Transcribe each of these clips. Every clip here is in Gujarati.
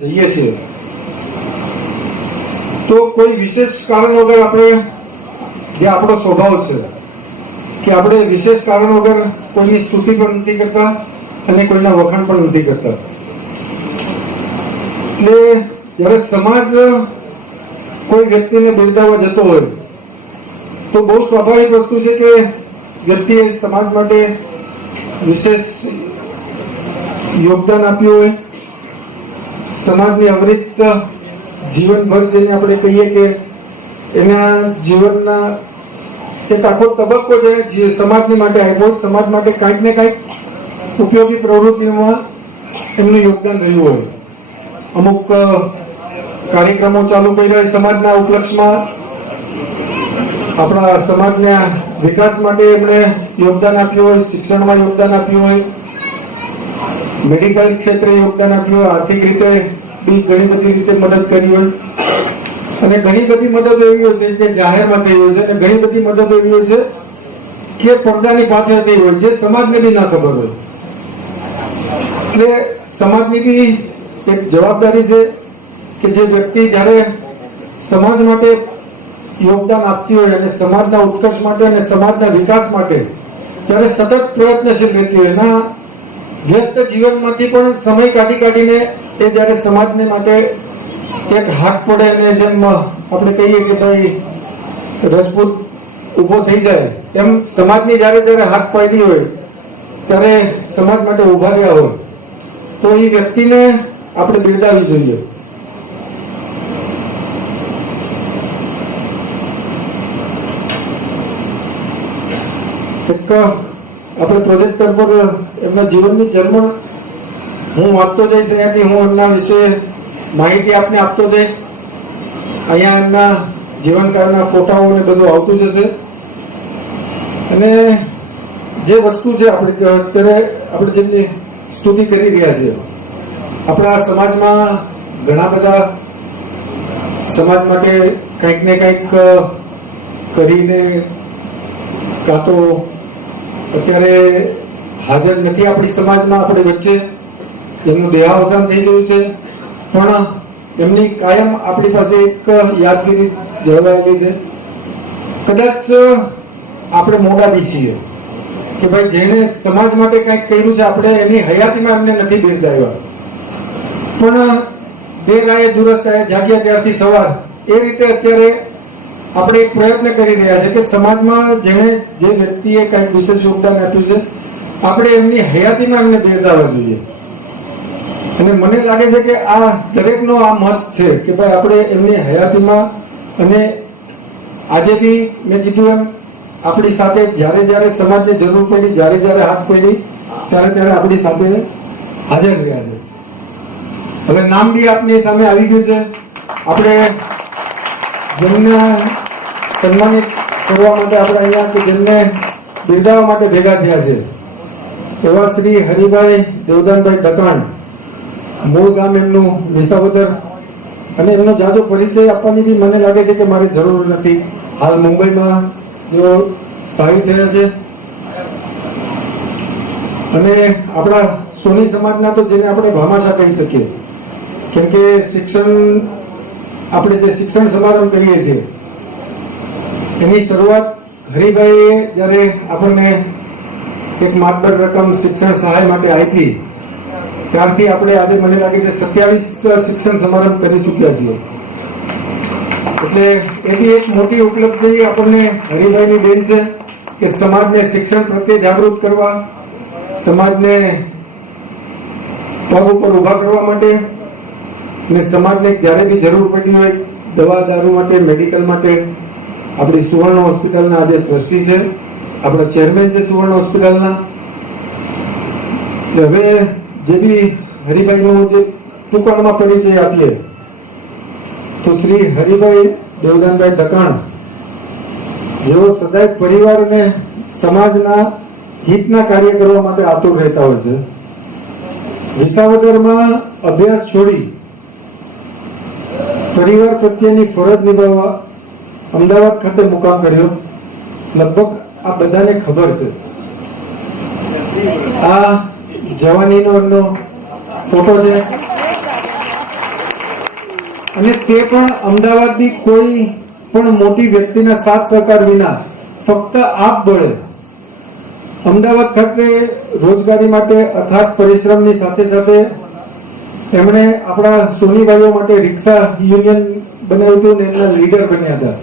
જઈએ છીએ તો કોઈ વિશેષ કારણ વગર આપણે, જે આપણો સ્વભાવ છે કે આપણે વિશેષ કારણ વગર કોઈની સ્તુતિ પણ નથી કરતા અને કોઈના વખાણ પણ નથી કરતા. એટલે જ્યારે સમાજ કોઈ વ્યક્તિને બિરદાવવા જતો હોય તો બહુ સ્વાભાવિક વસ્તુ છે કે વ્યક્તિએ સમાજ માટે વિશેષ યોગદાન આપ્યું હોય, સમાજની અવિરત જીવનભર જેને આપણે કહીએ કે એના જીવનના એક આખો તબક્કો જેને સમાજની માટે આપ્યો, સમાજ માટે કાંઈક ને કાંઈક ઉપયોગી પ્રવૃત્તિઓમાં એમનું યોગદાન રહ્યું હોય. અમુક કાર્યક્રમો ચાલુ કર્યા હોય સમાજના ઉપલક્ષમાં, આપણા સમાજના વિકાસ માટે એમણે યોગદાન આપ્યું હોય, શિક્ષણમાં યોગદાન આપ્યું હોય, મેડિકલ ક્ષેત્રે યોગદાન આપ્યું હોય, આર્થિક રીતે બી ઘણી બધી રીતે મદદ કરી હોય. અને ઘણી બધી મદદ એવી હોય છે કે જાહેરમાં થઈ હોય છે અને ઘણી બધી મદદ એવી હોય છે કે પડદાની પાછળ થઈ હોય, જે સમાજને બી ના ખબર હોય. એટલે સમાજની બી એક જવાબદારી છે કે જે વ્યક્તિ જ્યારે સમાજ માટે યોગદાન આપતી હોય અને સમાજના ઉત્કર્ષ માટે અને સમાજના વિકાસ માટે ત્યારે સતત પ્રયત્નશીલ રહેતી હોય, એના વ્યસ્ત જીવનમાંથી પણ સમય કાઢીને એ જ્યારે સમાજને માટે એક હાથ પડે અને જેમ આપણે કહીએ કે ભાઈ રજપૂત ઉભો થઈ જાય એમ સમાજની જ્યારે હાથ પાડી હોય ત્યારે સમાજ માટે ઉભા રહ્યા હોય તો એ વ્યક્તિને આપણે બિરદાવવી જોઈએ. એક આપણે પ્રોજેક્ટર પર એમના જીવનની જન્મ હું વાંચતો જઈશ, અહીંયાથી હું એમના વિશે માહિતી આપને આપતો જઈશ. અહીંયા એમના જીવનકાળના ફોટાઓ ને બધું આવતું જશે. અને જે વસ્તુ છે આપણે અત્યારે આપણે જેમની સ્તુતિ કરી રહ્યા છીએ, આપણા સમાજમાં ઘણા બધા સમાજ માટે કંઈક ને કંઈક કરીને કાં તો અત્યારે હાજર નથી આપણી સમાજમાં, આપણી વચ્ચે એમનું દેહાવસાન થઈ ગયું છે, પણ એમની કાયમ આપણી પાસે એક યાદગીરી જળવાયેલી છે. કદાચ આપણે મોડા બી છીએ કે ભાઈ જેને સમાજ માટે કંઈક કર્યું છે આપણે એની હયાતીમાં એમને નથી બિરદાવ્યા, પણ દેર આયે દુરસ્ત આયે જાગ્યા ત્યારથી સવાર એ રીતે અત્યારે આપણે એક પ્રયત્ન કરી રહ્યા છે કે સમાજમાં જેને જે વ્યક્તિએ કંઈક વિશેષ યોગદાન આપ્યું છે આપણે એમની હયાતીમાં એમને બિરદાવવા જોઈએ. અને મને લાગે છે કે આ દરેકનો આ મત છે કે ભાઈ આપણે એમની હયાતીમાં અને આજે બી મેં કીધું એમ આપણી સાથે જ્યારે સમાજને જરૂર પડી, જ્યારે હાથ પડી ત્યારે આપણી સાથે હાજર રહ્યા છે. હવે નામ બી આપની સામે આવી ગયું છે. આપણે જેમને સન્માનિત કરવા માટે આપણે અહીંયા કે જેમને બિરદાવવા માટે ભેગા થયા છે એવા શ્રી હરિભાઈ દેવદાનભાઈ દકાણ, મૂળ ગામ એમનું વિસાવદર, અને એમનો જાજો પરિચય આપવાની બી મને લાગે છે કે મારે જરૂર નથી. હાલ મુંબઈમાં જેઓ સ્થાયી થયા છે અને આપણા સોની સમાજના તો જેને આપણે ભામાશા કહી શકીએ, કેમ કે શિક્ષણ આપણે જે શિક્ષણ સમારંભ કરીએ છીએ એની શરૂઆત હરિભાઈએ જ્યારે આપણને એક માતબર રકમ શિક્ષણ સહાય માટે આપી ત્યારથી આપણે આજે મને લાગે છે 27 શિક્ષણ સમારંભ કરી ચૂક્યા છીએ. એટલે એની એક મોટી ઉપલબ્ધિ આપણને હરિભાઈની દેન છે કે સમાજને શિક્ષણ પ્રત્યે જાગૃત કરવા, સમાજને પગ ઉપર ઉભા કરવા માટે અને સમાજને જ્યારે બી જરૂર પડી હોય દવા દારૂ માટે, મેડિકલ માટે આપણી સુવર્ણ હોસ્પિટલના આજે ટ્રસ્ટી છે, આપણા ચેરમેન છે સુવર્ણ હોસ્પિટલના. હવે જે બી હરિભાઈનો જે ટૂંકમાં પરિચય આપીએ તો શ્રી હરિભાઈ દેવદાનભાઈ દકાણ જેઓ સદાય પરિવાર અને સમાજના હિતના કાર્ય કરવા માટે આતુર રહેતા હોય છે. વિસાવદરમાં અભ્યાસ છોડી પરિવાર પ્રત્યેની ફરજ નિભાવવા અમદાવાદ ખાતે મુકામ કર્યો. લગભગ આ બધાને ખબર છે. આ જવાનીનો એમનો ફોટો છે. અને તે પણ અમદાવાદની કોઈ પણ મોટી વ્યક્તિના સાથ સહકાર વિના ફક્ત આપ બળે અમદાવાદ ખાતે રોજગારી માટે અથાગ પરિશ્રમની સાથે સાથે એમણે આપણા સોનીભાઈઓ માટે રિક્ષા યુનિયન બનાવ્યું હતું અને એમના લીડર બન્યા હતા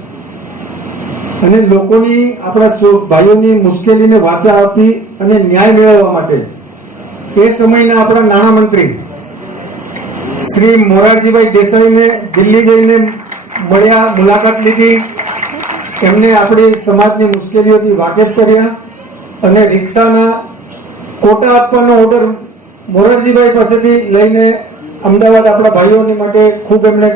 અને લોકોની આપણા ભાઈઓની મુશ્કેલીને વાચા આપી અને ન્યાય મેળવવા માટે એ સમયના આપણા નાણામંત્રી શ્રી મોરારજીભાઈ દેસાઈને દિલ્હી જઈને મળ્યા, મુલાકાત લીધી, એમને આપણી સમાજની મુશ્કેલીઓથી વાકેફ કર્યા અને રિક્ષાના કોટા આપવાનો ઓર્ડર મોરારજીભાઈ પાસેથી લઈને અમદાવાદ આપણા ભાઈઓની માટે ખૂબ એમણે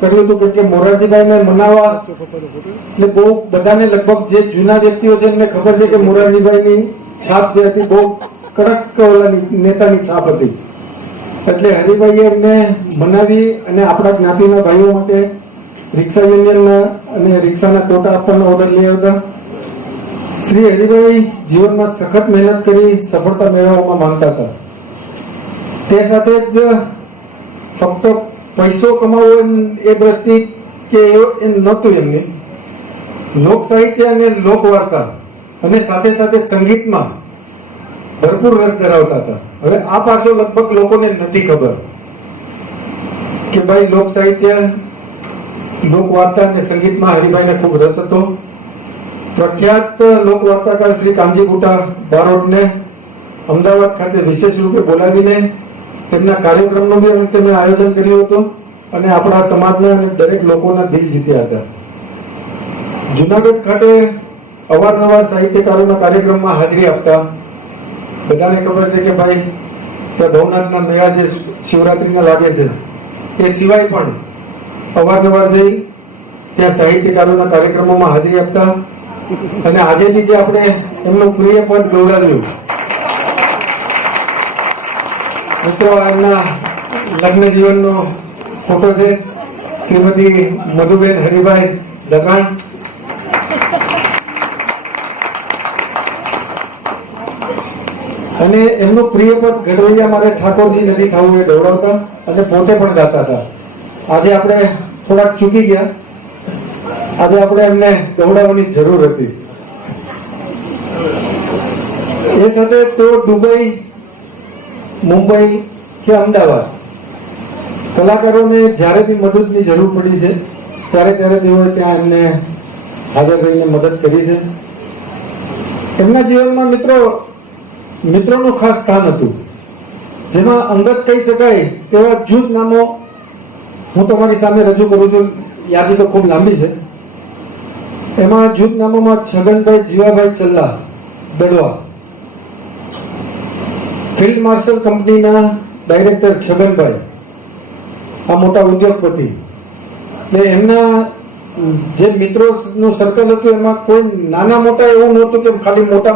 કર્યું હતું. કેમ કે મોરારજીભાઈને મનાવવા એટલે બહુ બધાને લગભગ જે જૂના વ્યક્તિઓ છે એમને ખબર છે કે મોરારજીભાઈની છાપ જે હતી બહુ કડક નેતાની છાપ હતી. એટલે હરિભાઈએ એમને મનાવી અને આપણા જ્ઞાતિના ભાઈઓ માટે રિક્ષા યુનિયનના અને રિક્ષાના કોટા આપવાનો ઓર્ડર લઈ આવતા. શ્રી હરિભાઈ જીવનમાં સખત મહેનત કરી સફળતા મેળવવામાં માંગતા હતા. તે સાથે જ ફક્ત પૈસો કમાવો એ દ્રષ્ટિ કે એ નહોતું એમની. લોક સાહિત્ય અને લોકવાર્તા અને સાથે સાથે સંગીતમાં ભરપૂર રસ ધરાવતા હતા. હવે આ પાસો લગભગ લોકોને નથી ખબર કે ભાઈ લોક સાહિત્ય, લોકવાર્તા અને સંગીતમાં હરિભાઈને ખૂબ રસ હતો. પ્રખ્યાત લોકવાર્તાકાર શ્રી કાનજી બુટા બારોટને અમદાવાદ ખાતે વિશેષ રૂપે બોલાવીને તેમના કાર્યક્રમનું બી તેમણે આયોજન કર્યું હતું અને આપણા સમાજના અને દરેક લોકોના દિલ જીત્યા હતા. જુનાગઢ ખાતે અવારનવાર સાહિત્યકારોના કાર્યક્રમમાં હાજરી આપતા. બધાને ખબર છે કે ભાઈ ત્યાં ભવનાથના મેળા જે શિવરાત્રીના લાગે છે એ સિવાય પણ અવારનવાર જઈ ત્યાં સાહિત્યકારોના કાર્યક્રમોમાં હાજરી આપતા અને આજે બી જે આપણે એમનું પ્રિય પદ ગૌરવ્યું. મિત્રો, એમના લગ્ન જીવનનો ફોટો છે. શ્રીમતી મધુબેન હરિભાઈ દકાણ. અને એમનું પ્રિય પદ ગઢવૈયા મારે ઠાકોરજી નથી થવું એ દોડાવતા અને પોતે પણ ગાતા હતા. આજે આપણે થોડાક ચૂકી ગયા. આજે આપણે એમને દોડાવવાની જરૂર હતી. એ સાથે તો દુબઈ, મુંબઈ કે અમદાવાદ કલાકારોને જ્યારે બી મદદની જરૂર પડી છે ત્યારે તેઓએ ત્યાં એમને હાજર રહીને મદદ કરી છે. એમના જીવનમાં મિત્રોનું ખાસ સ્થાન હતું, જેમાં અંગત કહી શકાય તેવા જૂથ નામો હું તમારી સામે રજૂ કરું છું. યાદી તો ખૂબ લાંબી છે. એમાં જૂથ નામોમાં છગનભાઈ જીવાભાઈ ચલ્લા દડવા, ફિલ્ડ માર્શલ કંપનીના ડાયરેક્ટર છગનભાઈ, આ મોટા ઉદ્યોગપતિ. એટલે એમના જે મિત્રોનું સર્કલ હતું એમાં કોઈ નાના મોટા એવું નહોતું કે ખાલી મોટા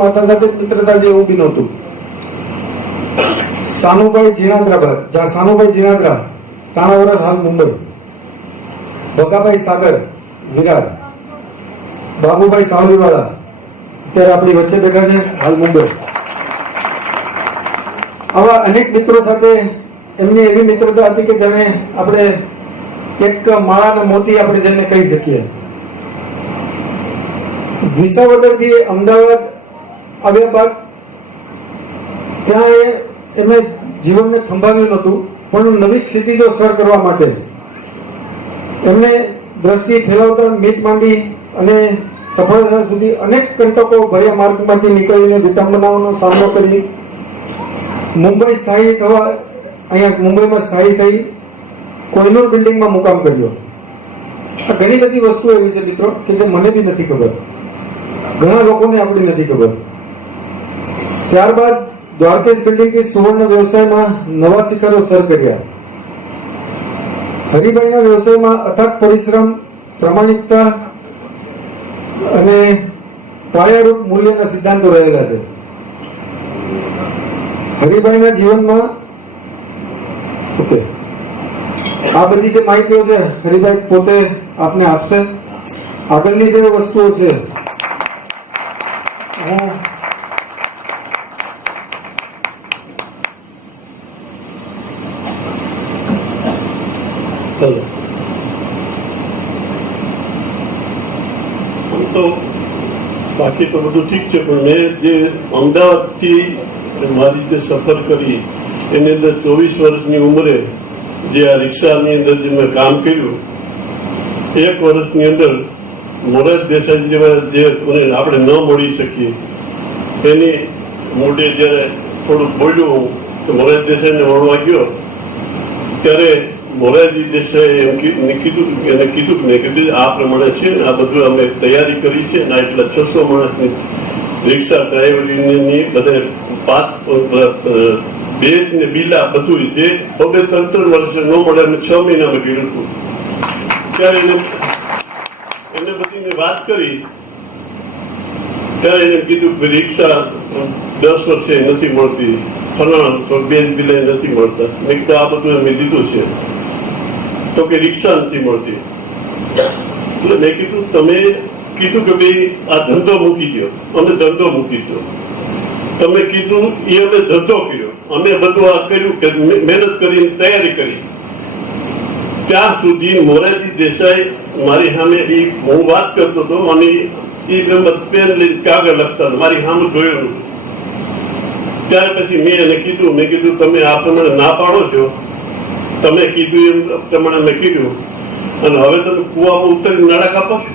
માતા સાથે મિત્રતા છે એવું બી નહોતું. સાનુભાઈ જીણાદ્રા તાણાવરા હાલ મુંબઈ, ભગાભાઈ સાગર વિરાર, બાબુભાઈ સાવલીવાળા અત્યારે આપણી વચ્ચે બેઠા છે હાલ મુંબઈ. આવા અનેક મિત્રો સાથે એમની એવી મિત્રતા હતી કે જેને આપણે એક માળાના મોતી આપણે જેને કહી શકીએ. વિસાવદરથી અમદાવાદ આવ્યા બાદ ત્યાં એમને જીવનને થંભાવ્યું નહોતું, પણ નવી ક્ષિતિજો સર કરવા માટે એમને દ્રષ્ટિ ફેરવતા મીટ માંડી અને સફળતા સુધી અનેક કંટકો ભર્યા માર્ગમાંથી નીકળીને વિટંબનાઓનો સામનો કરી મુંબઈ સ્થાયી થવા અહીંયા મુંબઈમાં સ્થાયી થઈ કોહિનૂર બિલ્ડિંગમાં મુકામ કર્યો. આ ઘણી બધી વસ્તુઓ એવી છે મિત્રો કે જે મને બી નથી ખબર, ઘણા લોકોને આપણી નથી ખબર. ત્યારબાદ દ્વારકેશ બિલ્ડિંગથી સુવર્ણ વ્યવસાયમાં નવા શિખરો સર કર્યા. હરિભાઈના વ્યવસાયમાં અથાગ પરિશ્રમ, પ્રામાણિકતા અને પાયારૂપ મૂલ્યના સિદ્ધાંતો રહેલા છે. હરિભાઈના જીવનમાં આ બધી જે માહિતીઓ છે હરિભાઈ પોતે આપને આપશે. આગળની જે વસ્તુઓ છે હલો, આમ તો બાકી તો બધું ઠીક છે, પણ મેં જે અમદાવાદથી મારી જે સફર કરી એની અંદર 24 વર્ષની ઉંમરે જે આ રિક્ષાની અંદર જે મેં કામ કર્યું, 1 વર્ષની અંદર મોરારજી દેસાઈ જેવા જે આપણે ન મળી શકીએ એની મોઢે જયારે થોડુંક બોલ્યું તો મોરારજી દેસાઈને મળવા ગયો ત્યારે મોરારજી દેસાઈ એને કીધું કે આ પ્રમાણે છે ને આ બધું અમે તૈયારી કરી છે ને એટલા 600 માણસની રિક્ષા ડ્રાઈવરની બધા પાસ બેજ ને બિલા બધું જે 2-3 વર્ષે ન મળે અમે 6 મહિનામાં કર્યું હતું. ત્યારે એને બધી વાત કરી ત્યારે એને કીધું કે રિક્ષા 10 વર્ષે નથી મળતી, ફલાણા તો બેજ બિલા નથી મળતા. મેં કીધું આ બધું અમે લીધું છે તો કે રિક્ષા નથી મળતી. એટલે મેં કીધું તમે કીધું કે ભાઈ આ ધંધો મૂકી દો, અમે ધંધો મૂકી દો. તમે કીધું એ અમે ધંધો કર્યો, અમે બધું આ કર્યું કે મહેનત કરીને તૈયારી કરી. ત્યાં સુધી મોરારજી દેસાઈ મારી સામે હું વાત કરતો હતો અને એ પેન લઈને કાગળ લખતા મારી સામે જોયું નતું. ત્યાર પછી મેં એને કીધું, મેં કીધું તમે આ પ્રમાણે ના પાડો છો, તમે કીધું એમ પ્રમાણે મેં કીધું અને હવે તમે કુવામાં ઉતરી નાડા કાપો છો.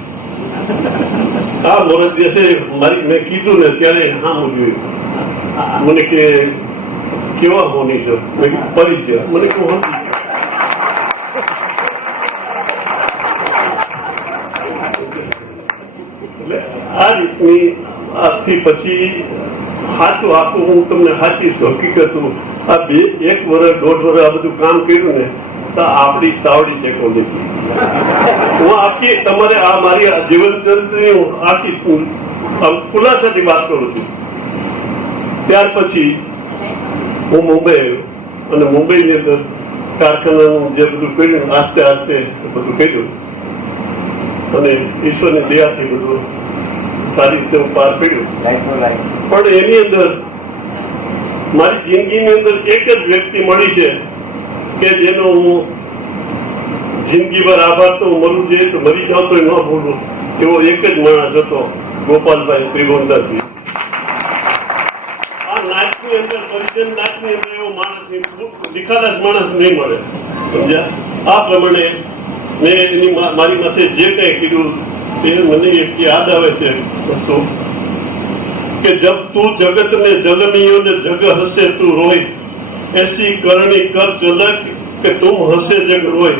હા મોરારજી દેસાઈ મારી મેં કીધું ને ત્યારે હા હું જોયું. મને કે કેવા હોની છો, મેં પડી ગયા. મને કહું સમજી એટલે આ રીતની આજથી પછી સાચું આખું હું તમને સાચી હકીકતું આ 1 વર્ષ 1.5 વર્ષ આ બધું કામ કર્યું ને તો આપણી તાવડી ટેકો લીધી. હું આખી તમારે આ મારી જીવન ચરિત્રની આખી ખુલાસાથી વાત કરું છું. ત્યાર પછી હું મુંબઈ આવ્યો અને મુંબઈની અંદર કારખાનાનું જે બધું કર્યું આસ્તે આસ્તે બધું કર્યું અને ઈશ્વરની દયાથી બધું સારી રીતે પાર પડ્યું. પણ એની અંદર મારી જિંદગીની અંદર એક જ વ્યક્તિ મળી છે કે જેનો હું જિંદગીભર આભાર તો મરું જોઈએ તો મરી જાવ તો ન ભૂલું એવો એક જ માણસ હતો, ગોપાલભાઈ ત્રિભુવનદાસજી. આ નાચની અંદર પરિજન નાચની અંદર એવો માણસ નિખાલસ માણસ નહીં મળે, સમજ્યા? આ પ્રમાણે મેં એની મારી માથે જે કઈ કીધું એ મને એક યાદ આવે છે વસ્તુ કે જબ તું જગત में जलमियों ने जग हंसे तू रोए, ऐसी करनी कर झलक કે તુમ હસે જગ રોય.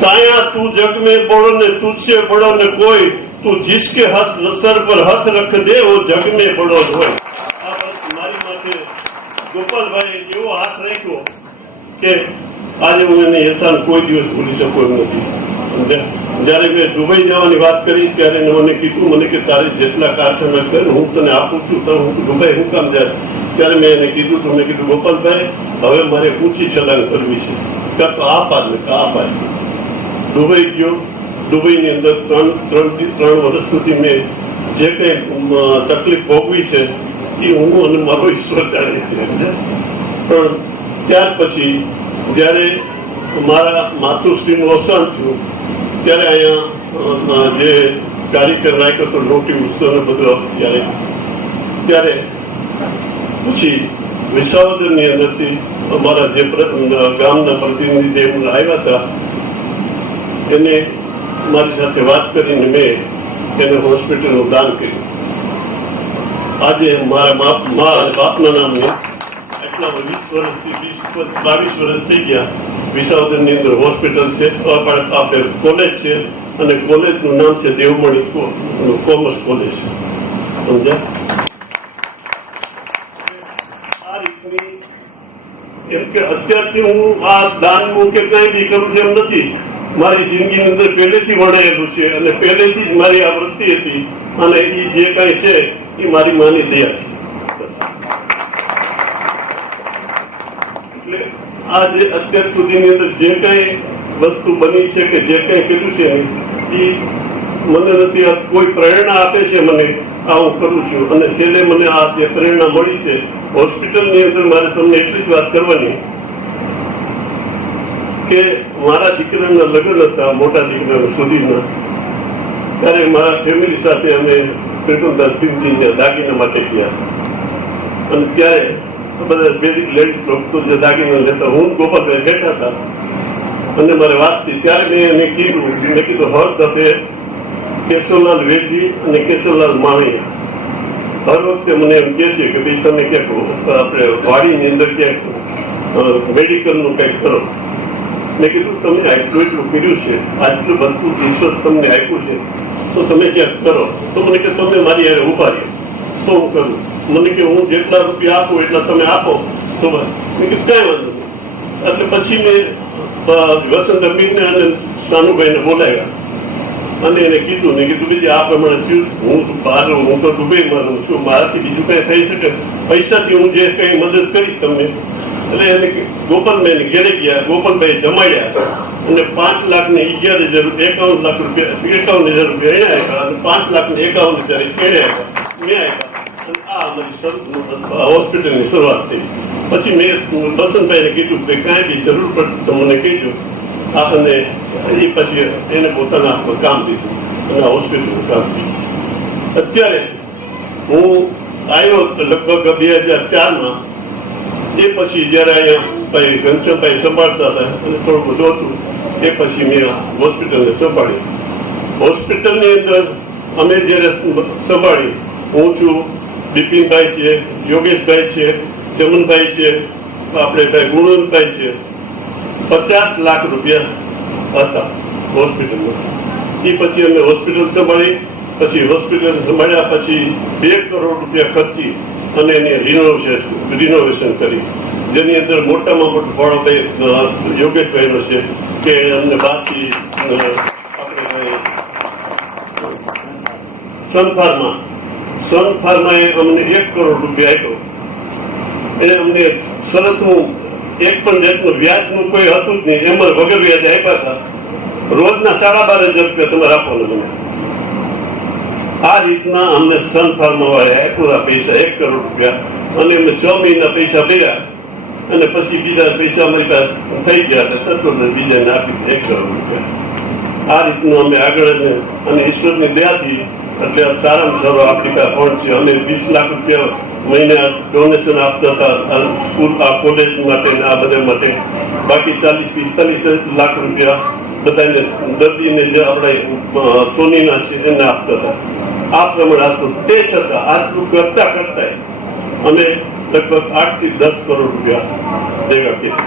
साया तू जग में बड़ो ने तुझसे बड़ो ने कोई, तू जिसके हाथ सर पर हाथ रख दे वो जग में बड़ो रोय. આ બસ મારી માથે ગોપાલભાઈ એવો હાથ રાખ્યો કે આજે હું એને એહસાન કોઈ દિવસ ભૂલી શકું એમ નથી. જયારે મેં દુબઈ જવાની વાત કરી ત્યારે મને કીધું મને કે તારે જેટલા કારખાના કર હું તને આપું છું તો હું દુબઈ હું કામ જાય. ત્યારે મેં એને કીધું તો મેં કીધું ગોપાલભાઈ હવે મારે ઊંચી છલાંગ કરવી છે, કાં તો આ પાર ને આ પાર. દુબઈ ગયો. દુબઈની અંદર 3 વર્ષ સુધી મેં જે કઈ તકલીફ ભોગવી છે એ હું અને મારો ઈશ્વર જાણે છે. પણ ત્યાર પછી જયારે મારા માતુશ્રીનું અવસાન થયું ત્યારે અહીંયા જે કાર્યક્રમ રાખ્યો હતો લોટી ઉત્સવ ને બધું ત્યારે પછી વિસાવદરની અંદરથી અમારા જે ગામના પ્રતિનિધિ આવ્યા હતા એને મારી સાથે વાત કરીને મેં એને હોસ્પિટલનું દાન કર્યું. આજે મારા બાપના નામને એટલા 20 વર્ષથી 22 વર્ષ થઈ ગયા. વિસાવદરની અંદર હોસ્પિટલ છે, આપણે કોલેજ છે અને કોલેજનું નામ છે દેવમણી કોમર્સ કોલેજ. સમજ્યા? આ રીતની એમ કે અત્યારથી હું આ દાનનું કે કઈ બી કરું જેમ નથી. મારી જિંદગીની અંદર પહેલેથી વણાયેલું છે અને પહેલેથી જ મારી આ વૃત્તિ હતી અને એ જે કઈ છે એ મારી માની દયા છે. એટલે આ જે અત્યાર સુધીની અંદર જે કઈ વસ્તુ બની છે કે જે કઈ કર્યું છે એ મને નથી, કોઈ પ્રેરણા આપે છે મને આ હું કરું છું. અને છેલ્લે મને આ જે પ્રેરણા મળી છે હોસ્પિટલની અંદર મારે તમને એટલી જ વાત કરવાની કે મારા દીકરાના લગ્ન હતા, મોટા દીકરાના સુધીના, ત્યારે મારા ફેમિલી સાથે અમે પેટ્રોલદાસ ભીમજીને દાગીના માટે ગયા. અને ત્યારે બધા લેડીઝ લોકો જે દાગીના લેતા, હું ગોપાલભાઈ બેઠા હતા અને મારે વાત થઈ. ત્યારે મેં એને કીધું હર દફે કેશવલાલ વેદજી અને કેશવલાલ માણિયા હર વખતે મને એમ કહે છે કે ભાઈ તમે ક્યાંક આપણે વાડીની અંદર ક્યાંક મેડિકલનું કંઈક કરો. મેં કીધું તમે આટલું એટલું કર્યું છે, આટલું બધું ઈશ્વર તમને આપ્યું છે, તો તમે ક્યાંક કરો. તો મને કે તમે મારી યારે ઉભા રહ્યો તો હું કરું. મને કે હું જેટલા રૂપિયા આપું એટલા તમે આપો તો મેં કીધું કાંઈ વાંધો નહીં. એટલે પછી મેં વસંત અમીરને અને સાનુભાઈને બોલાવ્યા અને એને કીધું બીજી આ પ્રમાણે થયું. હું તો દુબઈમાં રહું છું, મારાથી બીજું કઈ થઈ શકે, પૈસાથી હું જે કઈ મદદ કરી તમને. એટલે એને ગોપાલભાઈને ઘેરે ગયા, ગોપાલભાઈ જમાડ્યા અને 5,11,051 લાખ રૂપિયા 51,000 રૂપિયા એને આપ્યા અને 5,51,000 એને આપ્યા, મેં આપ્યા. અને આ અમારી હોસ્પિટલની શરૂઆત થઈ. પછી મેં વસંતભાઈને કીધું કે કાંઈ બી જરૂર પડે તો મને કહેજો. અને એ પછી એને પોતાના કામ દીધું અને હોસ્પિટલનું કામ દીધું. અત્યારે હું આવ્યો લગભગ 2004માં. એ પછી જયારે અહીંયા ભાઈ ઘનશ્યામભાઈ સંભાળતા હતા અને થોડું બધું હતું, એ પછી મેં હોસ્પિટલને સંભાળી. હોસ્પિટલની અંદર અમે જયારે સંભાળી, હું છું, બિપિનભાઈ છે, યોગેશભાઈ છે, ચમનભાઈ છે, આપણે ભાઈ ગુણવંતભાઈ છે, 50 લાખ રૂપિયા હતા હોસ્પિટલમાં. એ પછી અમે હોસ્પિટલ સંભાળી. પછી હોસ્પિટલ સંભાળ્યા પછી 2 કરોડ રૂપિયા ખર્ચી અને એને રિનોવેશન કરી, જેની અંદર મોટામાં મોટો ફાળો યોગેશભાઈનો છે કે અમને બાદથી આપણે સન ફાર્માએ અમને 1 કરોડ રૂપિયા આપ્યો. એને અમને શરતનું એક પણ જાતનું વ્યાજનું કોઈ હતું જ નહીં, એમાં વગર વ્યાજે આપ્યા હતા. રોજના 12,500 રૂપિયા તમારે આપવાનું મને. આ રીતના અમને સન ફાર્મા વાળા આપ્યા પૈસા 1 કરોડ રૂપિયા અને અમે 6 મહિના પૈસા ભર્યા અને પછી બીજા પૈસા અમારી પાસે થઈ ગયા તત્વ બીજાને આપી 1 કરોડ રૂપિયા. આ રીતનું અમે આગળ અને ઈશ્વરની દયાથી એટલે સારામાં સારો આપણી પાસે પહોંચ્યો. અમે 20 લાખ રૂપિયા મહિને ડોનેશન આપતા હતા સ્કૂલ, આ કોલેજ માટે ને આ બધા માટે. બાકી 40-45 લાખ રૂપિયા બધાને દર્દીને જે આપણે સોનીના છે એને આપતા હતા. આ પ્રમાણે આપતું. તે છતાં આટલું કરતા અમે લગભગ 8 થી 10 કરોડ રૂપિયા ભેગા કર્યા.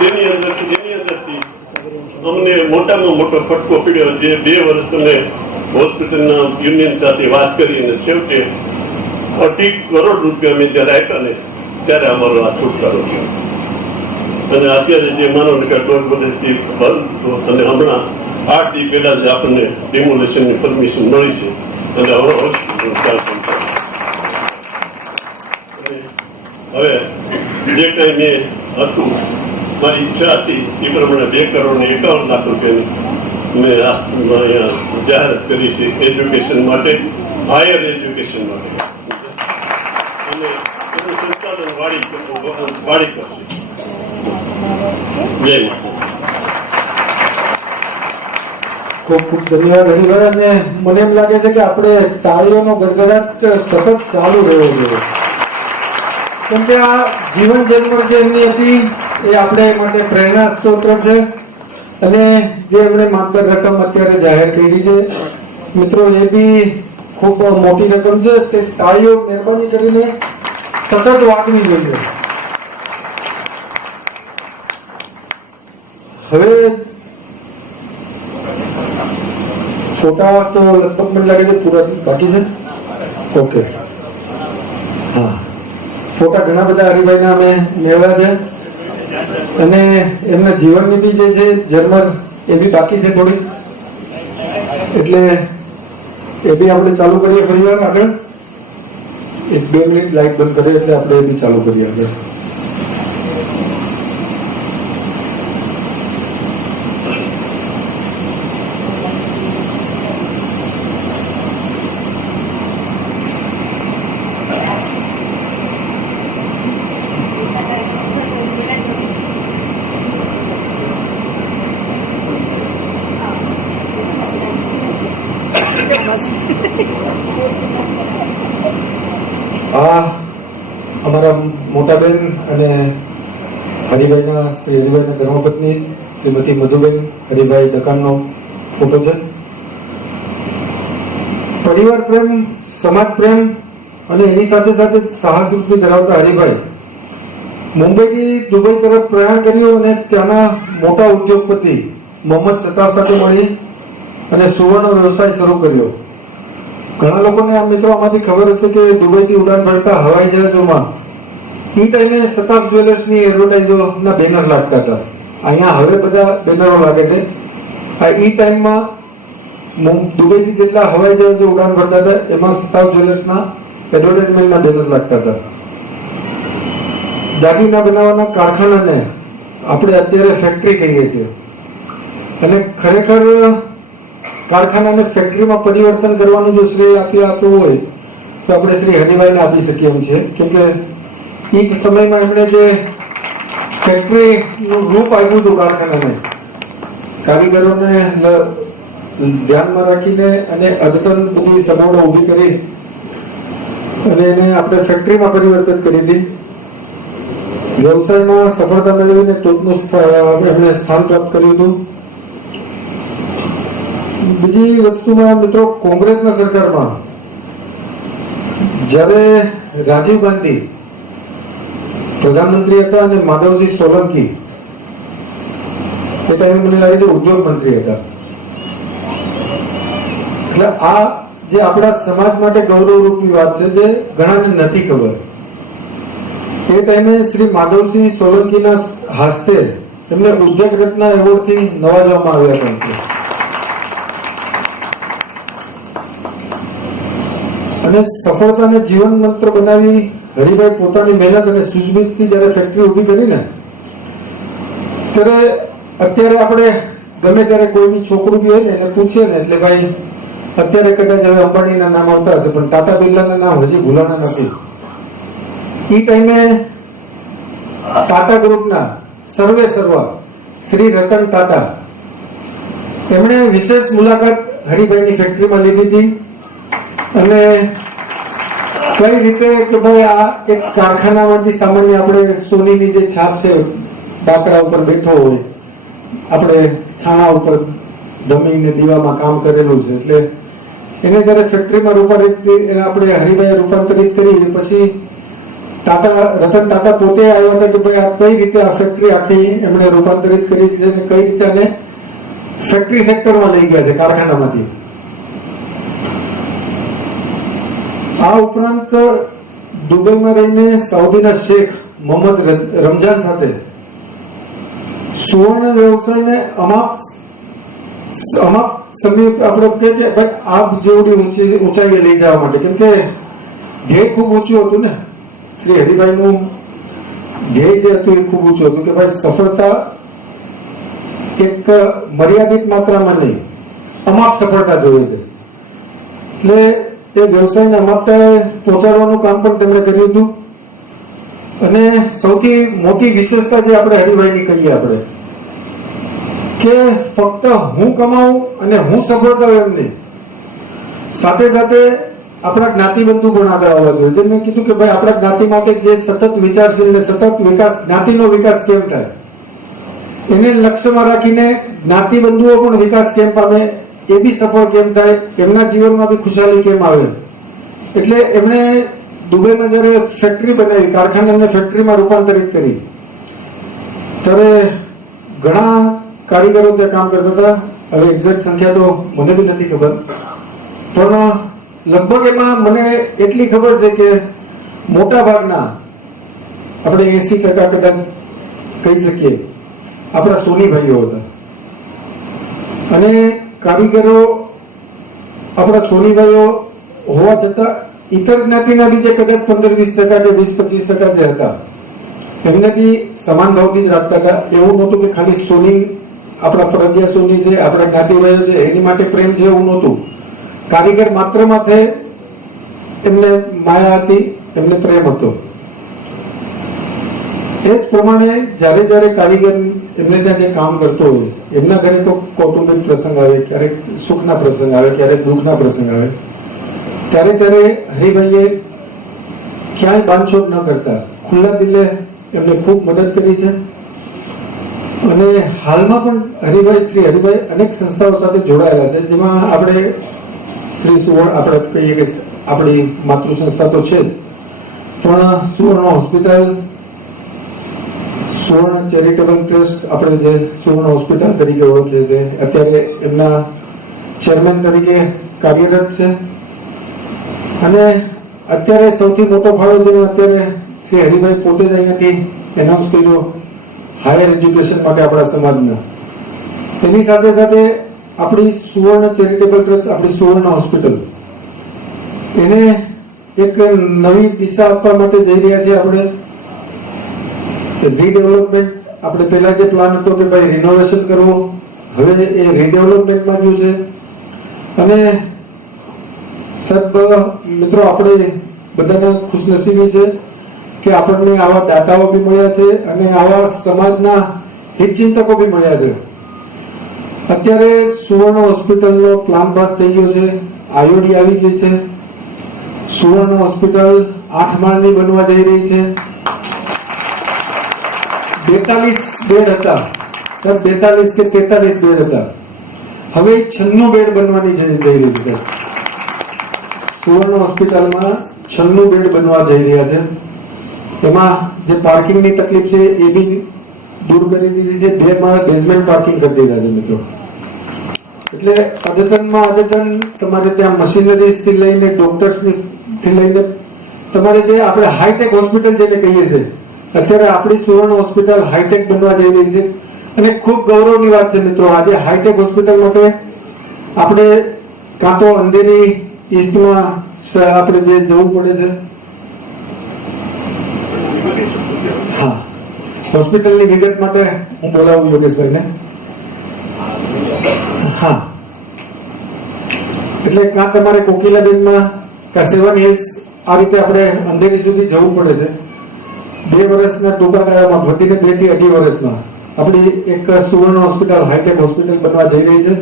જેની અંદરથી અમને મોટામાં મોટો ફટકો પડ્યો. જે 2 વર્ષ અમે હોસ્પિટલના યુનિયન સાથે વાત કરીને છેવટે 18 કરોડ રૂપિયા અમે જયારે આપ્યા ને ત્યારે અમારો આ છુટકારો થયો. અને અત્યારે જે માનો કે 1.5 વર્ષથી બંધ અને હમણાં 8 દી પહેલા જ આપણને ડિમોલેશનની પરમિશન મળી છે અને હવે હોસ્પિટલ ચાલુ. હવે જે કઈ મેં હતું મારી ઈચ્છા હતી એ પ્રમાણે 2 કરોડ ને 51 લાખ રૂપિયાની મેં અહીંયા જાહેરાત કરી છે એજ્યુકેશન માટે, હાયર એજ્યુકેશન માટે. અને એનું સંચાલન વાડી કરશે. જય માતા. ખૂબ ખૂબ ધન્યવાદ હરિભાઈ. અને મને એમ લાગે છે કે આપણે તાળીઓનો ગડગડાટ સતત ચાલુ રહ્યો છે, કેમ કે આ જીવન જન્મ જે એમની હતી એ આપણે માટે પ્રેરણા સ્ત્રોત છે. અને જે એમણે માનદર રકમ અત્યારે જાહેર કરી છે મિત્રો, એ બી ખૂબ મોટી રકમ છે. તે તાળીઓ મહેરબાની કરીને સતત વાગવી જોઈએ. હવે ફોટા તો લગભગ મને લાગે છે પૂરા બાકી છે. ઓકે, હા, ફોટા ઘણા બધા હરિભાઈના અમે મેળવ્યા છે અને એમના જીવનની બી જે છે જર્મર એ બી બાકી છે થોડી, એટલે એ બી આપણે ચાલુ કરીએ ફરી વાર આગળ. 1-2 મિનિટ લાઈટ બંધ કરીએ એટલે આપણે એ બી ચાલુ કરીએ આગળ. આ અમારા મોટા બેન અને હરિભાઈના શ્રી હરિભાઈના ધર્મપત્ની શ્રીમતી મધુબેન હરિભાઈ દકાનનો ફોટો છે. પરિવાર પ્રેમ, સમાજ પ્રેમ અને એની સાથે સાથે સાહસ વૃત્તિ ધરાવતા હરિભાઈ મુંબઈથી દુબઈ તરફ પ્રયાણ કર્યું અને ત્યાંના મોટા ઉદ્યોગપતિ મોહમ્મદ સતાફ સાથે મળી અને સુવર્ણ વ્યવસાય શરૂ કર્યો. ઘણા લોકોને આ મિત્રો આમાંથી ખબર હશે કે દુબઈથી ઉડાન ભરતા હવાઈ જહાજોમાં એ ટાઈમે સતાફ જ્વેલર્સની એડવર્ટાઇઝોના બેનર લાગતા હતા. અહીંયા હવે બધા બેનરો લાગે છે. આ એ ટાઈમમાં દુબઈથી જેટલા હવાઈ જહાજો ઉડાન ભરતા હતા એમાં સતાફ જ્વેલર્સના એડવર્ટાઇઝમેન્ટના બેનર લાગતા હતા. દાગીના બનાવવાના કારખાનાને આપણે અત્યારે ફેક્ટરી કહીએ છીએ અને ખરેખર કારખાનાને ફેક્ટરીમાં પરિવર્તન કરવાનું જો શ્રેય આપવું હોય તો આપણે શ્રી હરિભાઈને આપી શકીએ એમ છે. કેમ કે એ સમયમાં એમણે જે ફેક્ટરીનું રૂપ આપ્યું હતું કારખાનાને, કારીગરોને ધ્યાનમાં રાખીને અને અદ્યતન બધી સગવડો ઊભી કરી અને એને આપણે ફેક્ટરીમાં પરિવર્તિત કરી હતી. વ્યવસાયમાં સફળતા મેળવીને ટોચનું એમણે સ્થાન પ્રાપ્ત કર્યું હતું. બીજી વસ્તુમાં મિત્રો, કોંગ્રેસના સરકારમાં જ્યારે રાજીવ ગાંધી પ્રધાનમંત્રી હતા અને માધવસિંહ સોલંકી એ ટાઈમે મને લાગે છે ઉદ્યોગ મંત્રી હતા. એટલે આ જે આપણા સમાજ માટે ગૌરવરૂપી વાત છે જે ઘણાને નથી ખબર. એ ટાઈમે શ્રી માધવસિંહ સોલંકીના હસ્તે એમને ઉદ્યોગ રત્ન એવોર્ડથી નવાજવામાં આવ્યા હતા. અને સફળતાને જીવન મંત્ર બનાવી હરિભાઈ પોતાની મહેનત અને સૂઝબૂછથી જયારે ફેક્ટરી ઊભી કરી ને ત્યારે અત્યારે આપણે ગમે ત્યારે કોઈની છોકરું બી હોય ને એને પૂછીએ ને એટલે ભાઈ અત્યારે કદાચ હવે અંબાણીના નામ આવતા હશે પણ ટાટા બિરલાના નામ હજી ભૂલાના નથી. એ ટાઈમે ટાટા ગ્રુપના સર્વે સર્વા શ્રી રતન ટાટા એમણે વિશેષ મુલાકાત હરિભાઈની ફેક્ટરીમાં લીધી હતી અને કઈ રીતે કે ભાઈ આ એક કારખાનામાંથી સામાન્ય આપણે સોનીની જે છાપ છે બાકડા ઉપર બેઠો હોય, આપણે છાણા ઉપર જમીને દીવામાં કામ કરેલું છે એટલે એને જયારે ફેક્ટરીમાં આપણે હરિભાઈએ રૂપાંતરિત કરી પછી રતન ટાટા પોતે આવ્યા હતા કે ભાઈ આ કઈ રીતે આ ફેક્ટરી આખી એમણે રૂપાંતરિત કરી છે અને કઈ રીતે આને ફેક્ટરી સેક્ટરમાં લઈ ગયા છે કારખાનામાંથી. આ ઉપરાંત દુબઈમાં રહીને સાઉદીના શેખ મોહમ્મદ રમજાન સાથે સુવર્ણ વ્યવસાયને અમાપ આપણે કે ભાઈ આપ જેવડી ઊંચાઈએ લઈ જવા માટે, કેમ કે ધ્યેય ખૂબ ઊંચું હતું ને. શ્રી હરિભાઈનું ધ્યેય જે હતું એ ખૂબ ઊંચું હતું કે ભાઈ સફળતા એક મર્યાદિત માત્રામાં નહીં, અમાપ સફળતા જોઈએ છે. એટલે એ વ્યવસાયને અમાપતા પહોંચાડવાનું કામ પણ તેમણે કર્યું હતું. અને સૌથી મોટી વિશેષતા જે આપણે હરિભાઈની કહીએ આપણે કે ફક્ત હું કમાવું અને હું સફળતા હોય એમ નહીં, સાથે સાથે આપણા જ્ઞાતિબંધુ પણ આગળ આવવા જોઈએ. જેમ મેં કીધું કે ભાઈ આપણા જ્ઞાતિ માટે જે સતત વિચારશીલ ને સતત વિકાસ, જ્ઞાતિનો વિકાસ કેમ થાય એને લક્ષ્યમાં રાખીને જ્ઞાતિબંધુઓ પણ વિકાસ કેમ પામે, એ બી સફળ કેમ થાય, એમના જીવનમાં બી ખુશાલી કેમ આવે. એટલે એમણે દુબઈમાં જયારે ફેક્ટરી બનાવી, કારખાનાને ફેક્ટરીમાં રૂપાંતરિત કરી, ત્યારે ઘણા કારીગરો ત્યાં કામ કરતા હતા. હવે એક્ઝેક્ટ સંખ્યા તો મને બી નથી ખબર, પણ લગભગ એમાં મને એટલી ખબર છે કે મોટા ભાગના આપણે 80% કદાચ કહી શકીએ આપણા સોની ભાઈઓ હતા. અને કારીગરો આપણા સોનીભાઈઓ હોવા છતાં ઇતર જ્ઞાતિના બી જે કદાચ 15-20% કે 20-25% જે હતા એમને બી સમાન ભાવથી જ રાખતા હતા. એવું નહોતું કે ખાલી સોની આપણા ફરજિયા સોની છે આપણા જ્ઞાતિભાઈઓ છે એની માટે પ્રેમ છે એવું નહોતું. કારીગર માત્ર માથે એમને માયા હતી, એમને પ્રેમ હતો. એ જ પ્રમાણે જયારે જયારે કારીગર એમને ત્યાં જે કામ કરતો હોય, એમના ઘરે તો કૌટુંબિક પ્રસંગ આવે, ક્યારેક સુખના પ્રસંગ આવે, ક્યારેક દુઃખના પ્રસંગ આવે, ત્યારે હરિભાઈએ ક્યાંય બાંધછોડ ન કરતા ખુલ્લા દિલે એમને ખૂબ મદદ કરી છે. અને હાલમાં પણ શ્રી હરિભાઈ અનેક સંસ્થાઓ સાથે જોડાયેલા છે, જેમાં આપણે શ્રી સુવર્ણ આપણે કહીએ કે આપણી માતૃ સંસ્થા તો છે જ, પણ સુવર્ણ હોસ્પિટલ, સુવર્ણ ચેરિટેબલ ટ્રસ્ટ, આપણે જે સુવર્ણ હોસ્પિટલ તરીકે ઓળખીએ છીએ, અત્યારે એમના ચેરમેન તરીકે કાર્યરત છે. અને અત્યારે સૌથી મોટો ફાળો જેનો અત્યારે શ્રી હરિભાઈ પોતે જ અહીંયાથી એનાઉન્સ કર્યો હાયર એજ્યુકેશન માટે આપણા સમાજના, તેની સાથે સાથે આપણી સુવર્ણ ચેરિટેબલ ટ્રસ્ટ, આપણી સુવર્ણ હોસ્પિટલ, એને એક નવી દિશા આપવા માટે જઈ રહ્યા છીએ. આપણે રીડેવલપમેન્ટ, આપણે પહેલા જે પ્લાન હતો કે ભાઈ રિનોવેશન કરવું, હવે એ રીડેવલપમેન્ટમાં ગયું છે. અને સબ મિત્રો, આપણે બધાને ખુશનસીબી છે કે આપણને આવા દાતાઓ બી મળ્યા છે અને આવા સમાજના હિતચિંતકો બી મળ્યા છે. અત્યારે સુવર્ણ હોસ્પિટલનો પ્લાન પાસ થઈ ગયો છે, આઈઓડી આવી ગઈ છે. સુવર્ણ હોસ્પિટલ 8 માળની બનવા જઈ રહી છે. 42 બેડ હતા સર, 42 કે 43 બેડ હતા, હવે 96 બેડ બનવાની જઈ રહી છે. સુવર્ણ હોસ્પિટલમાં 96 બેડ બનવા જઈ રહ્યા છે. એમાં જે પાર્કિંગની તકલીફ છે એ બી દૂર કરી દીધી છે. 2 માળ બેઝમેન્ટ પાર્કિંગ કરી દીધા છે મિત્રો. એટલે અદ્યતન તમારે ત્યાં મશીનરીઝથી લઈને ડોક્ટર્સથી લઈને તમારે જે આપણે હાઈટેક હોસ્પિટલ જેને કહીએ છીએ, અત્યારે આપણી સુવર્ણ હોસ્પિટલ હાઈટેક બનવા જઈ રહી છે. અને ખૂબ ગૌરવની વાત છે મિત્રો, આજે હાઈટેક હોસ્પિટલ માટે આપણે કાં તો અંધેરી ઈસ્ટમાં આપણે જે જવું પડે છે, હા, હોસ્પિટલની વિગત માટે હું બોલાવું યોગેશભાઈને. હા, એટલે કાં તમારે કોકિલાબેનમાં કાં 7 હિલ્સ આ રીતે આપણે અંધેરી સુધી જવું પડે છે. 2 વર્ષના ટૂંકા ગાળામાં વધીને 2 થી 2.5 વર્ષમાં આપણી એક સુવર્ણ હોસ્પિટલ હાઈટેક હોસ્પિટલ બનવા જઈ રહી છે.